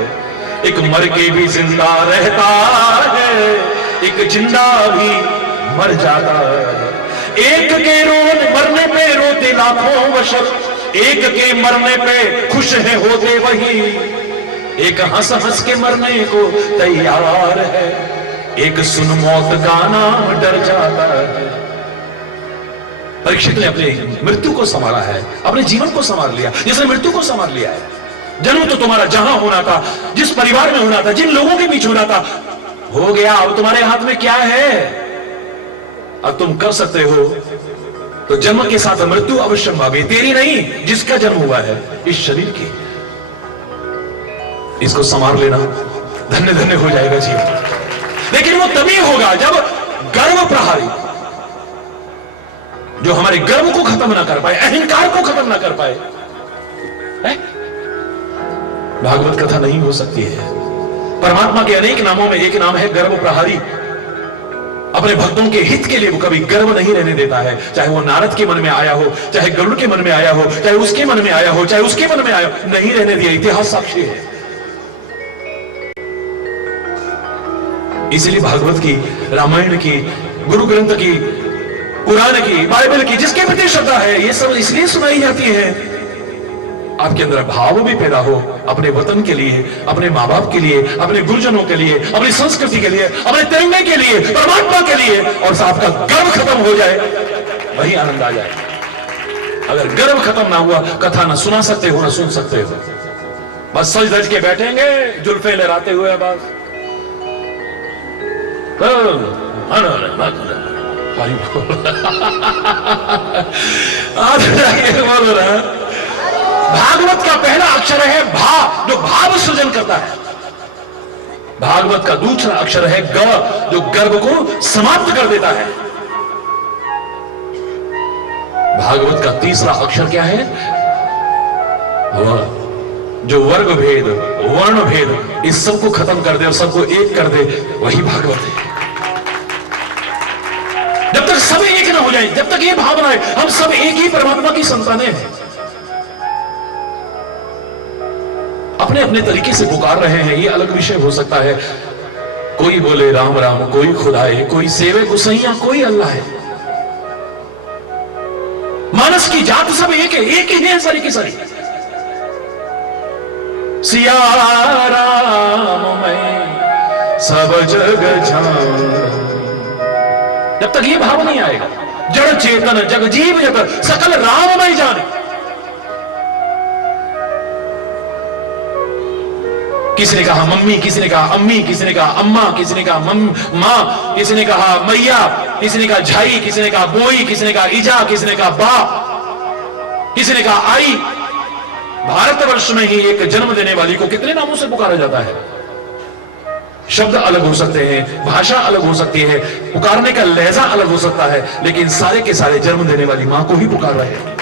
एक मर के भी जिंदा रहता है, एक जिंदा भी मर जाता है। एक के मरने पे रोते लाखों बशर, एक के मरने पे खुश है होते वही। एक हंस हंस के मरने को तैयार है, एक सुन मौत का नाम डर जाता है। परीक्षित ने अपने मृत्यु को संभाला है, अपने जीवन को संभाल लिया, जिसने मृत्यु को संभाल लिया है। जन्म तो तुम्हारा जहां होना था, जिस परिवार में होना था, जिन लोगों के बीच होना था, हो गया। अब तुम्हारे हाथ में क्या है? अब तुम कर सकते हो तो जन्म के साथ मृत्यु अवश्य भावी, तेरी नहीं, जिसका जन्म हुआ है इस शरीर की। इसको संभाल लेना, धन्य धन्य हो जाएगा जीवन। लेकिन वो तभी होगा जब गर्व प्रहारी, जो हमारे गर्व को खत्म ना कर पाए, अहंकार को खत्म ना कर पाए, भागवत कथा नहीं हो सकती है। परमात्मा के अनेक नामों में एक नाम है गर्व प्रहारी। अपने भक्तों के हित के लिए वो कभी गर्व नहीं रहने देता है। चाहे वो नारद के मन में आया हो, चाहे गरुड़ के मन में आया हो, चाहे उसके मन में आया हो, चाहे उसके मन में आया हो, नहीं रहने दिया। इतिहास साक्षी है। इसलिए भागवत की, रामायण की, गुरु ग्रंथ की, कुरान की, बाइबल की, जिसके प्रति श्रद्धा है, ये सब इसलिए सुनाई जाती है आपके अंदर भाव भी पैदा हो अपने वतन के लिए, अपने माँ बाप के लिए, अपने गुरुजनों के लिए, अपनी संस्कृति के लिए, अपने तिरंगे के लिए, परमात्मा के लिए, और आपका गर्व खत्म हो जाए, वही आनंद आ जाए। अगर गर्व खत्म ना हुआ, कथा ना सुना सकते हो, ना सुन सकते हो। बस सज धज के बैठेंगे, जुल्फे लहराते हुए, बस बोल रहा। भागवत का पहला अक्षर है भा, जो भाव सृजन करता है। भागवत का दूसरा अक्षर है ग, जो गर्व को समाप्त कर देता है। भागवत का तीसरा अक्षर क्या है? व, जो वर्ग भेद, वर्ण भेद, इस सबको खत्म कर दे और सबको एक कर दे, वही भागवत है। जब तक सब एक ना हो जाए, जब तक ये भावना है हम सब एक ही परमात्मा की संतानें हैं, अपने अपने तरीके से पुकार रहे हैं, ये अलग विषय हो सकता है। कोई बोले राम राम, कोई खुदाए, कोई सेवे गुसैया, कोई अल्लाह है। मानस की जात सब एक है, एक ही है सारी की सारी। सिया राम मैं सब जग जान। जब तक ये भाव नहीं आएगा, जड़ चेतन जग जीव जगत सकल राममय जाने। किसी ने कहा मम्मी, किसी ने कहा अम्मी, किसी ने कहा अम्मा, किसी ने कहा मां, किसी ने कहा मैया, किसी ने कहा झाई, किसी ने कहा बोई, किसी ने कहा इजा, किसी ने कहा बा, किसी ने कहा आई। भारतवर्ष में ही एक जन्म देने वाली को कितने नामों से पुकारा जाता है? शब्द अलग हो सकते हैं, भाषा अलग हो सकती है, पुकारने का लहजा अलग हो सकता है, लेकिन सारे के सारे जन्म देने वाली मां को ही पुकार रहे हैं।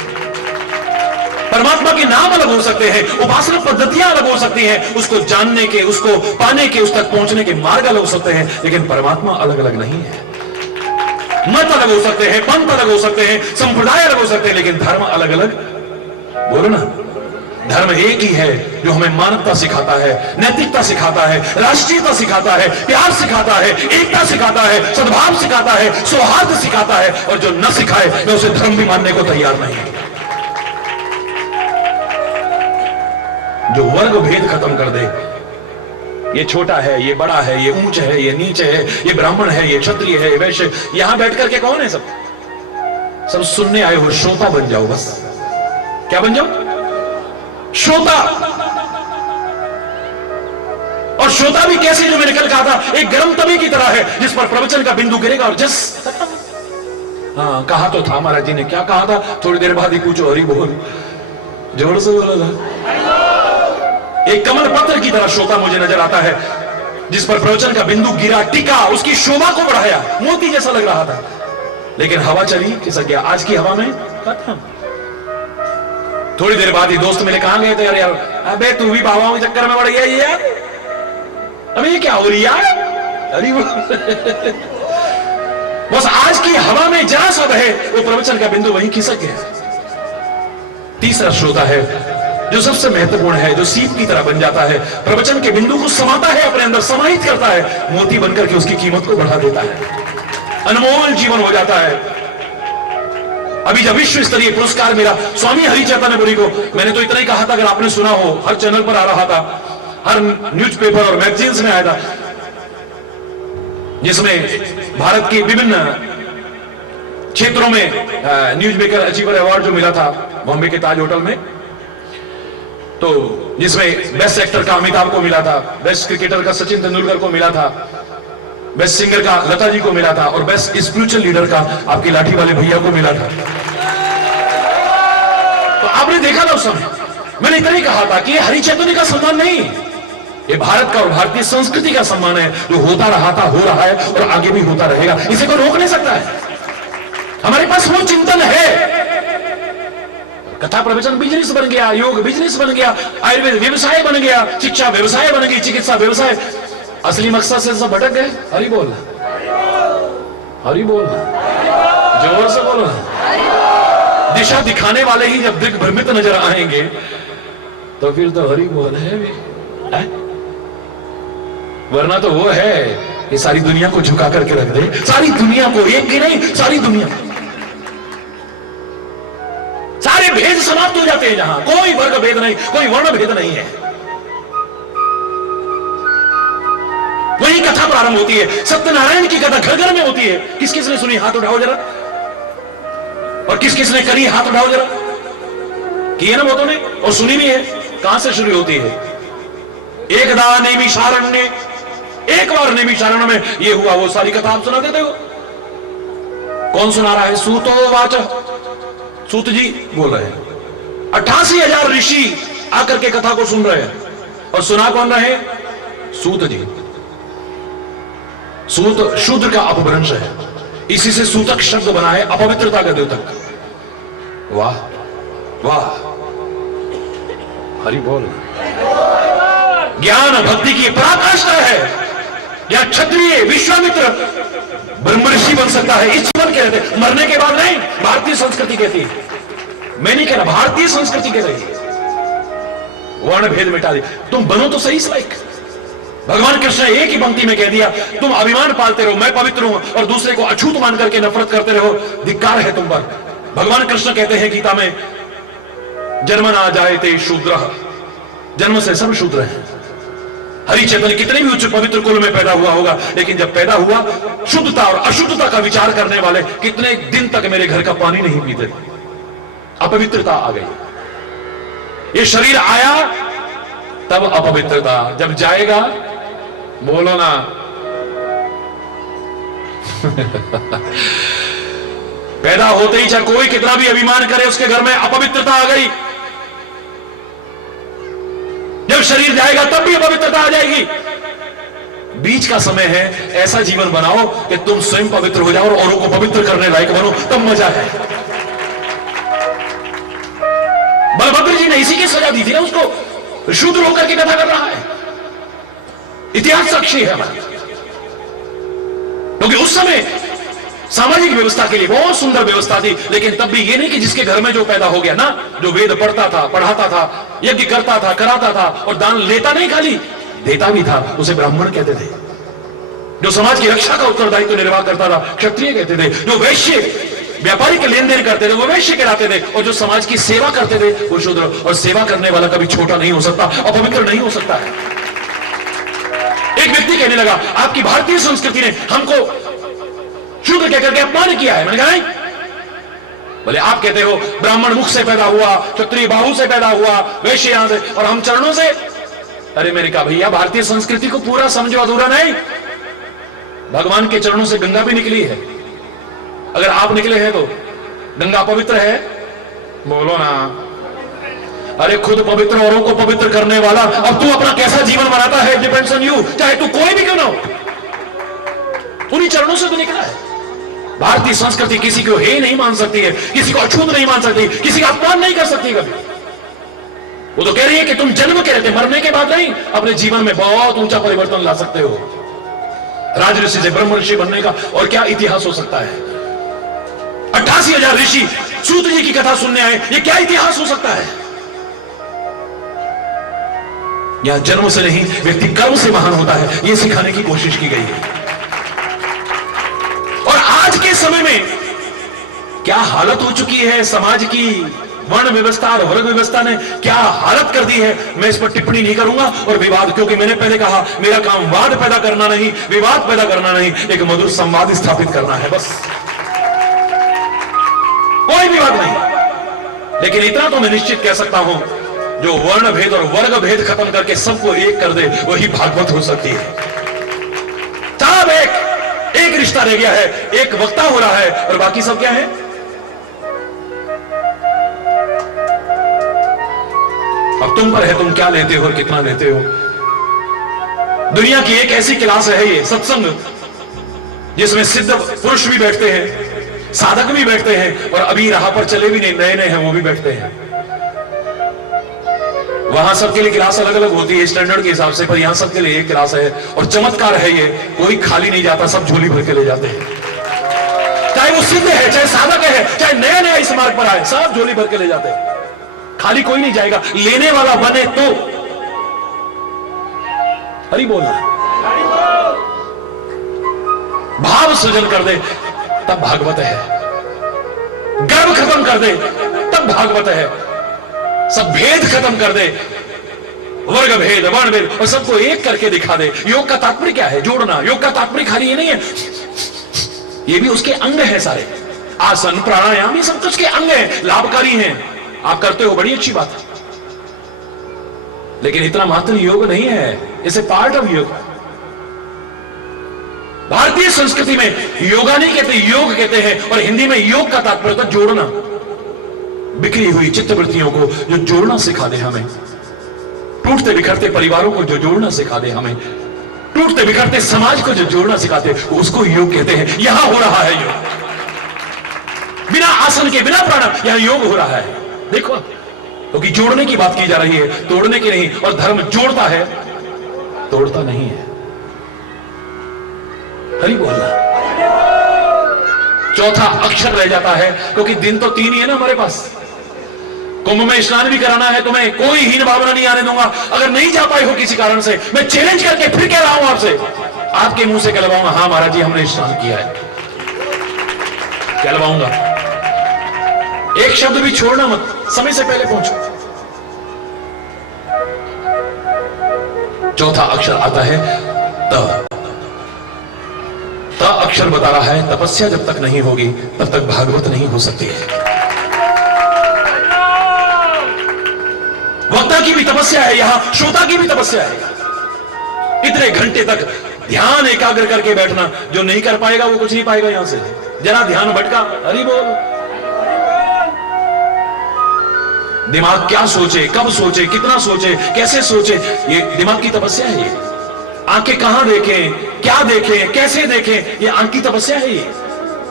परमात्मा के नाम अलग हो सकते हैं, उपासना पद्धतियां अलग हो सकती हैं, उसको जानने के, उसको पाने के, उस तक पहुंचने के मार्ग अलग हो सकते हैं, लेकिन परमात्मा अलग अलग नहीं है। मत अलग हो सकते हैं, पंथ अलग हो सकते हैं, संप्रदाय अलग हो सकते हैं, लेकिन धर्म अलग अलग बोलो ना। धर्म एक ही है जो हमें मानवता सिखाता है, नैतिकता सिखाता है, राष्ट्रीयता सिखाता है, प्यार सिखाता है, एकता सिखाता है, सद्भाव सिखाता है, सौहार्द सिखाता है। और जो न सिखाए मैं उसे धर्म भी मानने को तैयार नहीं। जो वर्ग भेद खत्म कर दे, ये छोटा है, ये बड़ा है, ये ऊंच है, ये नीचे है, ये ब्राह्मण है, ये क्षत्रिय है, ये वैश्य, यहां बैठ करके कौन है? सब सुनने आए हो, श्रोता बन जाओ बस। क्या बन जाओ? श्रोता। और श्रोता भी कैसे? जो मैंने कल कहा था, एक गर्म तवे की तरह है जिस पर प्रवचन का बिंदु गिरेगा और जस हाँ, कहा तो था महाराज जी ने। क्या कहा था? थोड़ी देर बाद ही पूछो, हरि बोल, जोर से बोला था। एक कमल पत्र की तरह श्रोता मुझे नजर आता है जिस पर प्रवचन का बिंदु गिरा, टिका, उसकी शोभा को बढ़ाया, मोती जैसा लग रहा था। लेकिन हवा चली, खिसक गया। आज की हवा में खत्म। थोड़ी देर बाद ही दोस्त मिले, कहां गए थे? यार अबे तू भी बाबाओं के चक्कर में पड़ गया यार, अबे ये क्या हो रही यार? अरे बस आज की हवा में जरा सा है, वो प्रवचन का बिंदु वहीं खिसक गया। तीसरा श्रोता है जो सबसे महत्वपूर्ण है, जो सीप की तरह बन जाता है, प्रवचन के बिंदु को समाता है, अपने अंदर समाहित करता है, मोती बनकर के उसकी कीमत को बढ़ा देता है, अनमोल जीवन हो जाता है। अभी जब विश्व स्तरीय पुरस्कार मिला स्वामी हरि चैतन्यपुरी को, मैंने तो इतना ही कहा था, अगर आपने सुना हो, हर चैनल पर आ रहा था, हर न्यूज़पेपर और मैगजीन्स में आया था, जिसमें भारत के विभिन्न क्षेत्रों में न्यूज मेकर अचीवर अवार्ड जो मिला था बॉम्बे के ताज होटल में, तो जिसमें बेस्ट एक्टर का अमिताभ को मिला था, बेस्ट क्रिकेटर का सचिन तेंदुलकर को मिला था, बेस्ट सिंगर का लता जी को मिला था, और बेस्ट स्पिरिचुअल लीडर का आपके लाठी वाले भैया को मिला था। तो आपने देखा था उस समय, मैंने इतना ही कहा था कि ये हरि चैतन्य का सम्मान नहीं, ये भारत का और भारतीय संस्कृति का सम्मान है, जो होता रहा था, हो रहा है और आगे भी होता रहेगा। इसे कोई रोक नहीं सकता है। हमारे पास वो चिंतन है। कथा प्रवचन बिजनेस बन गया, योग बिजनेस बन गया, आयुर्वेद व्यवसाय बन गया, शिक्षा व्यवसाय बन गई, चिकित्सा व्यवसाय। असली मकसद से सब भटक गए। हरि बोल, हरि बोल, जोर से बोलो। दिशा दिखाने वाले ही जब दिग्भ्रमित नजर आएंगे तो फिर तो हरि बोल है भी, वरना तो वो है कि सारी दुनिया को झुका करके रख दे, सारी दुनिया को, एक की नहीं सारी दुनिया, सारे भेद समाप्त हो जाते हैं, जहां कोई वर्ग भेद नहीं, कोई वर्ण भेद नहीं है। वही कथा प्रारंभ होती है। सत्यनारायण की कथा घर घर में होती है। किस किस ने सुनी? हाथ उठाओ जरा। और किस किस ने करी? हाथ उठाओ जरा। किए ना बहुतों ने, और सुनी भी है। कहां से शुरू होती है? एकदा नैमिषारण्य, एक बार नैमिषारण्य में ये हुआ, वो सारी कथा आप सुना देते हो। कौन सुना रहा है? सूतो वाच, सूत जी बोल रहे हैं। 88,000 ऋषि आकर के कथा को सुन रहे हैं, और सुना कौन रहे? सूत जी। सूत शूद्र का अपभ्रंश है, इसी से सूतक शब्द बना है, अपवित्रता का द्योतक। वाह वाह, हरि बोल। ज्ञान भक्ति की पराकाष्ठा है। या क्षत्रिय विश्वामित्र ब्रह्मर्षि बन सकता है, इस जीवन के रहते, मरने के बाद नहीं। भारतीय संस्कृति कहती है, मैं नहीं कह रहा, भारतीय संस्कृति कह रही है वर्ण भेद मिटा दे। तुम बनो तो सही लायक। भगवान कृष्ण एक ही पंक्ति में कह दिया, तुम अभिमान पालते रहो मैं पवित्र हूं, और दूसरे को अछूत मान करके नफरत करते रहो, धिक्कार है तुम पर। भगवान कृष्ण कहते हैं गीता में, जन्म ना जायते शूद्र, जन्म से सब शूद्र हैं। हरि चैतन्य कितने भी उच्च पवित्र कुल में पैदा हुआ होगा, लेकिन जब पैदा हुआ, शुद्धता और अशुद्धता का विचार करने वाले कितने दिन तक मेरे घर का पानी नहीं पीते, अपवित्रता आ गई। ये शरीर आया तब अपवित्रता, जब जाएगा बोलो ना पैदा होते ही चाहे कोई कितना भी अभिमान करे, उसके घर में अपवित्रता आ गई। जब शरीर जाएगा तब भी अपवित्रता आ जाएगी। बीच का समय है, ऐसा जीवन बनाओ कि तुम स्वयं पवित्र हो जाओ और औरों को पवित्र करने लायक बनो, तब मजा है। बलभद्र जी ने इसी की सजा दी थी ना उसको, शूद्र होकर के कथा कर रहा है। इतिहास साक्षी है हमारा, क्योंकि उस समय सामाजिक व्यवस्था के लिए बहुत सुंदर व्यवस्था थी, लेकिन तब भी ये नहीं कि जिसके घर में जो पैदा हो गया ना, जो वेद पढ़ता था, पढ़ाता था, यज्ञ करता था, कराता था और दान लेता नहीं खाली देता भी था, उसे ब्राह्मण कहते थे। जो समाज की रक्षा का उत्तरदायित्व निर्वाह करता था, क्षत्रिय कहते थे। जो वैश्य व्यापारिक लेन देन करते थे, वो वैश्य कहलाते थे। और जो समाज की सेवा करते थे, वो शूद्र। और सेवा करने वाला कभी छोटा नहीं हो सकता, अपवित्र नहीं हो सकता है। एक व्यक्ति कहने लगा, आपकी भारतीय संस्कृति ने हमको शूद्र कहकर के अपमान किया है। मैंने कहा नहीं। बोले आप कहते हो ब्राह्मण मुख से पैदा हुआ, क्षत्रिय बाहु से पैदा हुआ, वैश्य यहां से और हम चरणों से। अरे मैंने कहा भैया भारतीय संस्कृति को पूरा समझो, अधूरा नहीं। भगवान के चरणों से गंगा भी निकली है। अगर आप निकले हैं तो गंगा पवित्र है? बोलो ना। अरे खुद पवित्र, औरों को पवित्र करने वाला। अब तू अपना कैसा जीवन बनाता है, डिपेंड्स ऑन यू। चाहे तू कोई भी क्यों ना हो, उन्हीं चरणों से तो निकला है। भारतीय संस्कृति किसी को हे नहीं मान सकती है, किसी को अछूत नहीं मान सकती, किसी का अपमान नहीं कर सकती कभी। वो तो कह रही है कि तुम जन्म के रहते, मरने के बाद नहीं, अपने जीवन में बहुत ऊंचा परिवर्तन ला सकते हो। राज ऋषि से ब्रह्म ऋषि बनने का और क्या इतिहास हो सकता है? 88,000 ऋषि सूत जी की कथा सुनने आए, ये क्या इतिहास हो सकता है? यहां जन्म से नहीं, व्यक्ति कर्म से महान होता है, यह सिखाने की कोशिश की गई है। और आज के समय में क्या हालत हो चुकी है समाज की, वर्ण व्यवस्था और वर्ग व्यवस्था ने क्या हालत कर दी है, मैं इस पर टिप्पणी नहीं करूंगा। और विवाद, क्योंकि मैंने पहले कहा मेरा काम वाद पैदा करना नहीं, विवाद पैदा करना नहीं, एक मधुर संवाद स्थापित करना है, बस। कोई विवाद नहीं। लेकिन इतना तो मैं निश्चित कह सकता हूं, जो वर्ण भेद और वर्ग भेद खत्म करके सबको एक कर दे, वही भागवत हो सकती है। साहब एक रिश्ता रह गया है, एक वक्ता हो रहा है, और बाकी सब क्या है? अब तुम पर है, तुम क्या लेते हो और कितना लेते हो। दुनिया की एक ऐसी क्लास है ये सत्संग, जिसमें सिद्ध पुरुष भी बैठते हैं, साधक भी बैठते हैं, और अभी राह पर चले भी नहीं, नए नए हैं वो भी बैठते हैं। वहां सबके लिए क्लास अलग अलग होती है स्टैंडर्ड के हिसाब से, पर यहां सबके लिए एक क्लास है। और चमत्कार है ये, कोई खाली नहीं जाता, सब झोली भर के ले जाते हैं। चाहे वो सिद्ध है, चाहे साधक है, चाहे नया नया इस मार्ग पर आए, सब झोली भर के ले जाते हैं। खाली कोई नहीं जाएगा। लेने वाला बने तो हरि बोलना, भाव सृजन कर दे तब भागवत है, गर्व खत्म कर दे तब भागवत है, सब भेद खत्म कर दे, वर्ग भेद वर्ण भेद, और सबको एक करके दिखा दे। योग का तात्पर्य क्या है? जोड़ना। योग का तात्पर्य खाली ये नहीं है, ये भी उसके अंग है सारे। आसन प्राणायाम ये सब तो उसके अंग है, लाभकारी हैं। आप करते हो, बड़ी अच्छी बात है, लेकिन इतना मात्र योग नहीं है, इसे पार्ट ऑफ योग। भारतीय संस्कृति में योगा नहीं कहते, योग कहते हैं। और हिंदी में योग का तात्पर्य था जोड़ना, बिखरी हुई चित्तवृत्तियों को जो जोड़ना सिखा दे हमें, टूटते बिखरते परिवारों को जो जोड़ना सिखा दे हमें, टूटते बिखरते समाज को जो जोड़ना सिखाते, उसको योग कहते हैं। यहां हो रहा है योग, बिना आसन के, बिना प्राणायाम, यहां योग हो रहा है। देखो, क्योंकि जोड़ने की बात की जा रही है, तोड़ने की नहीं। और धर्म जोड़ता है, तोड़ता नहीं है। हरि बोलना। चौथा अक्षर रह जाता है, क्योंकि दिन तो 3 ही है ना हमारे पास। कुंभ में स्नान भी कराना है तुम्हें, कोई हीन भावना नहीं आने दूंगा। अगर नहीं जा पाए हो किसी कारण से, मैं चैलेंज करके फिर कह रहा हूं आपसे, आपके मुंह से कहलवाऊंगा, हाँ महाराज जी हमने स्नान किया है, कहलवाऊंगा। एक शब्द भी छोड़ना मत, समय से पहले पहुंचो। चौथा अक्षर आता है त। त अक्षर बता रहा है तपस्या जब तक नहीं होगी तब तक भागवत नहीं हो सकती है। वक्ता की भी तपस्या है, यहां श्रोता की भी तपस्या है। इतने घंटे तक ध्यान एकाग्र करके बैठना, जो नहीं कर पाएगा वो कुछ नहीं पाएगा। यहां से जरा ध्यान भटका, हरि बोल। दिमाग क्या सोचे, कब सोचे, कितना सोचे, कैसे सोचे, ये दिमाग की तपस्या है। ये आंखें कहां देखें, क्या देखें, कैसे देखें, ये आंख की तपस्या है। ये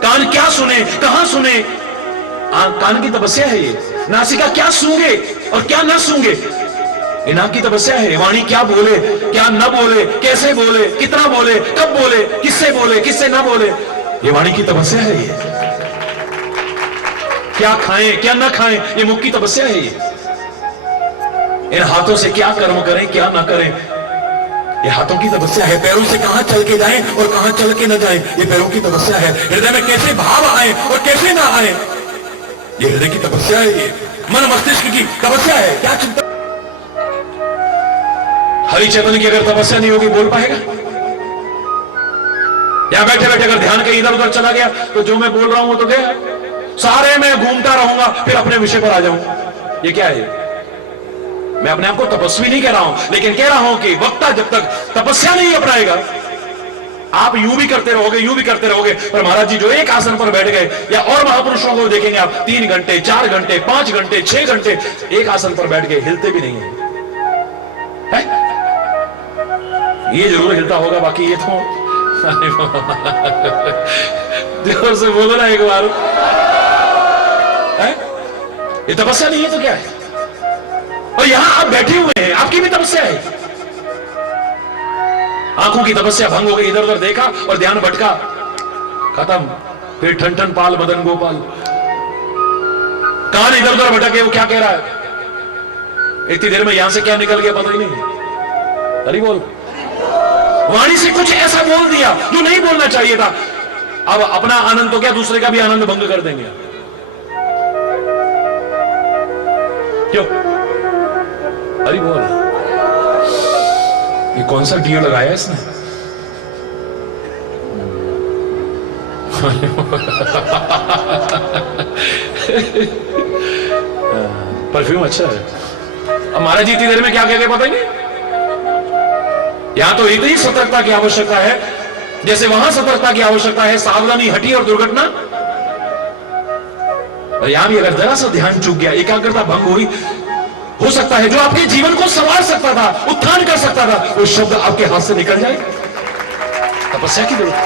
कान क्या सुने, कहां सुने, कान की तपस्या है। ये नासिका क्या सूंघे और क्या न सूंघे, ये नाक की तपस्या है। वाणी क्या बोले, क्या न बोले, कैसे बोले, कितना बोले, कब बोले, किससे ना बोले, ये वाणी की तपस्या है। ये क्या खाएं क्या ना खाएं, ये मुख की तपस्या है। ये इन हाथों से क्या कर्म करें क्या ना करें, ये हाथों की तपस्या है। पैरों से कहां चल के जाएं और कहां चल के ना जाएं, ये पैरों की तपस्या है। हृदय में कैसे भाव आए और कैसे ना आए, ये हृदय की तपस्या है। ये मन मस्तिष्क की तपस्या है। क्या चिंता, हरि चैतन्य की अगर तपस्या नहीं होगी बोल पाएगा? या बैठे बैठे अगर ध्यान कहीं इधर उधर चला गया तो जो मैं बोल रहा हूं वो तो गया, सारे मैं घूमता रहूंगा फिर अपने विषय पर आ जाऊंगा। ये क्या है? मैं अपने आप को तपस्वी नहीं कह रहा हूं, लेकिन कह रहा हूं कि वक्ता जब तक तपस्या नहीं अपनाएगा, आप यूं भी करते रहोगे यूं भी करते रहोगे। पर महाराज जी जो एक आसन पर बैठ गए, या और महापुरुषों को देखेंगे आप 3 घंटे 4 घंटे 5 घंटे 6 घंटे एक आसन पर बैठ गए, हिलते भी नहीं है? ये जरूर हिलता होगा, बाकी ये तो जोर से बोलो ना एक बार। ये तपस्या नहीं है तो क्या है? और यहां आप बैठे हुए हैं, आपकी भी तपस्या है। आंखों की तपस्या भंग हो गई, इधर उधर देखा और ध्यान भटका, खत्म। फिर ठन ठन पाल मदन गोपाल, कान इधर उधर भटके, वो क्या कह रहा है, इतनी देर में यहां से क्या निकल गया पता ही नहीं। अरे बोल, वाणी से कुछ ऐसा बोल दिया जो नहीं बोलना चाहिए था। अब अपना आनंद तो क्या, दूसरे का भी आनंद भंग कर देंगे। क्यों? अरे बोल, ये कौन सा डीओ लगाया इसने? परफ्यूम अच्छा है। अब महाराज जी इतनी देर में क्या कह गए पता ही नहीं। यहां तो इतनी सतर्कता की आवश्यकता है जैसे वहां सतर्कता की आवश्यकता है, सावधानी हटी और दुर्घटना। और यहां भी अगर जरा सा ध्यान चूक गया, एकाग्रता भंग हुई, हो सकता है जो आपके जीवन को संवार सकता था, उत्थान कर सकता था, वो शब्द आपके हाथ से निकल जाए। तपस्या की जरूरत है।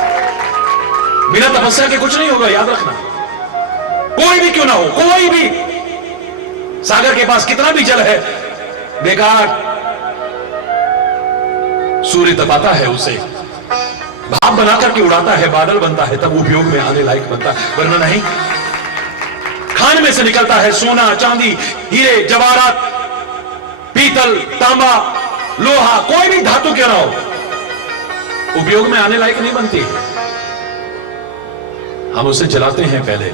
बिना तपस्या के कुछ नहीं होगा, याद रखना। कोई भी क्यों ना हो, कोई भी, सागर के पास कितना भी जल है, बेकार। सूर्य तपाता है उसे, भाप बना करके उड़ाता है, बादल बनता है, तब उपयोग में आने लायक बनता है, वरना नहीं। खान में से निकलता है सोना चांदी हीरे जवाहरात पीतल तांबा लोहा, कोई भी धातु क्यों ना हो, उपयोग में आने लायक नहीं बनती। हम उसे जलाते हैं, पहले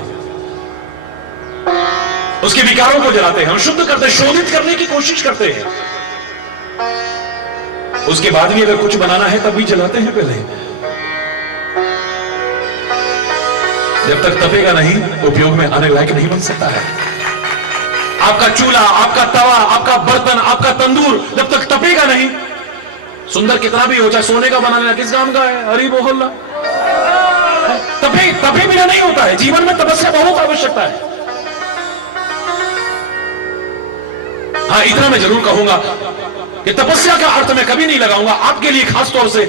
उसके विकारों को जलाते हैं, हम शुद्ध करते हैं, शोधित करने की कोशिश करते हैं। उसके बाद भी अगर कुछ बनाना है तब भी जलाते हैं पहले। जब तक तपेगा नहीं, उपयोग में आने लायक नहीं बन सकता है। आपका चूल्हा, आपका तवा, आपका बर्तन, आपका तंदूर जब तक तपेगा नहीं, सुंदर कितना भी हो, चाहे सोने का बना लेना, किस काम का है, हरी बोहल्ला, तपे बिना नहीं होता है। जीवन में तपस्या बहुत आवश्यकता है। हाँ, इतना मैं जरूर कहूंगा कि तपस्या का अर्थ मैं कभी नहीं लगाऊंगा आपके लिए खास तौर से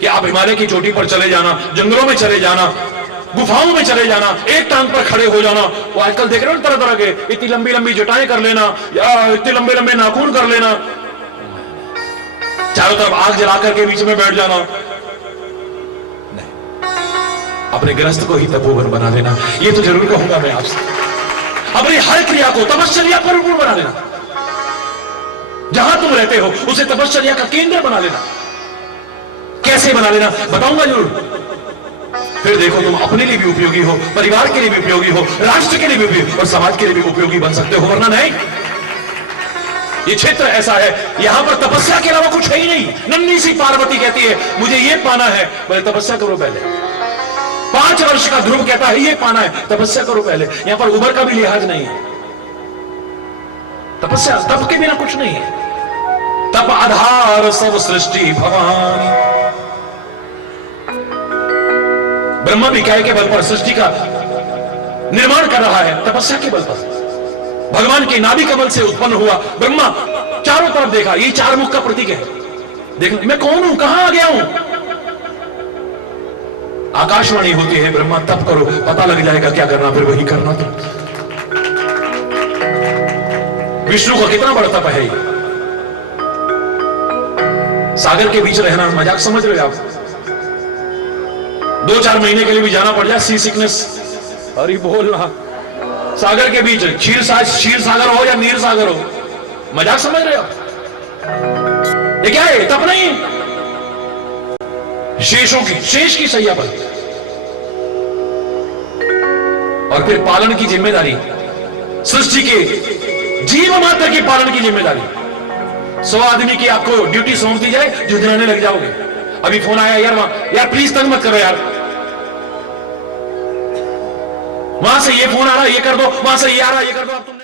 कि आप हिमालय की चोटी पर चले जाना, जंगलों में चले जाना, गुफाओं में चले जाना, एक टांग पर खड़े हो जाना। वो आजकल देख रहे हो तरह तरह के, इतनी लंबी लंबी जटाएं कर लेना, या इतने लंबे लंबे नाखून कर लेना, चारों तरफ आग जला करके बीच में बैठ जाना। नहीं, अपने गृहस्थ को ही तपोवन बना लेना। ये तो जरूर कहूंगा मैं आपसे, अपनी हर क्रिया को तपश्चर्या परिपूर्ण बना लेना। जहां तुम रहते हो उसे तपश्चर्या का केंद्र बना लेना। कैसे बना लेना बताऊंगा जरूर। फिर देखो तुम अपने लिए भी उपयोगी हो, परिवार के लिए भी उपयोगी हो, राष्ट्र के लिए भी उपयोगी और समाज के लिए भी उपयोगी बन सकते हो, वरना नहीं। ये क्षेत्र ऐसा है, यहां पर तपस्या के अलावा कुछ है ही नहीं। नन्ही सी पार्वती कहती है मुझे ये पाना है, बोले तपस्या करो पहले। 5 वर्ष का ध्रुव कहता है ये पाना है, तपस्या करो पहले। यहां पर उबर का भी लिहाज नहीं है। तपस्या, तप के बिना कुछ नहीं है। तप आधार सब सृष्टि भवानी। ब्रह्मा भी काय के बल पर सृष्टि का निर्माण कर रहा है, तपस्या के बल पर। भगवान के नाभि कमल से उत्पन्न हुआ ब्रह्मा, चारों तरफ देखा, ये 4 मुख का प्रतीक है। देख मैं कौन हूं, कहां आ गया हूं। आकाशवाणी होती है ब्रह्मा तप करो, पता लग जाएगा क्या करना, फिर वही करना। तो विष्णु का कितना बड़ा तप है ये। सागर के बीच रहना मजाक समझ रहे हो आप। 2-4 महीने के लिए भी जाना पड़ जाए, सी सिकनेस, अरे बोलना, सागर के बीच, क्षीर सागर हो या नीर सागर हो, मजाक समझ रहे हो? ये क्या है? तप नहीं, शेष की सैया पर। और फिर पालन की जिम्मेदारी, सृष्टि के जीव मात्र के पालन की जिम्मेदारी। 100 आदमी की आपको ड्यूटी सौंप दी जाए, जुझलाने लग जाओगे। अभी फोन आया यार, यार प्लीज तंग मत करो यार, वहां से ये फोन आ रहा है ये कर दो, वहां से ये आ रहा है ये कर दो, अब तुम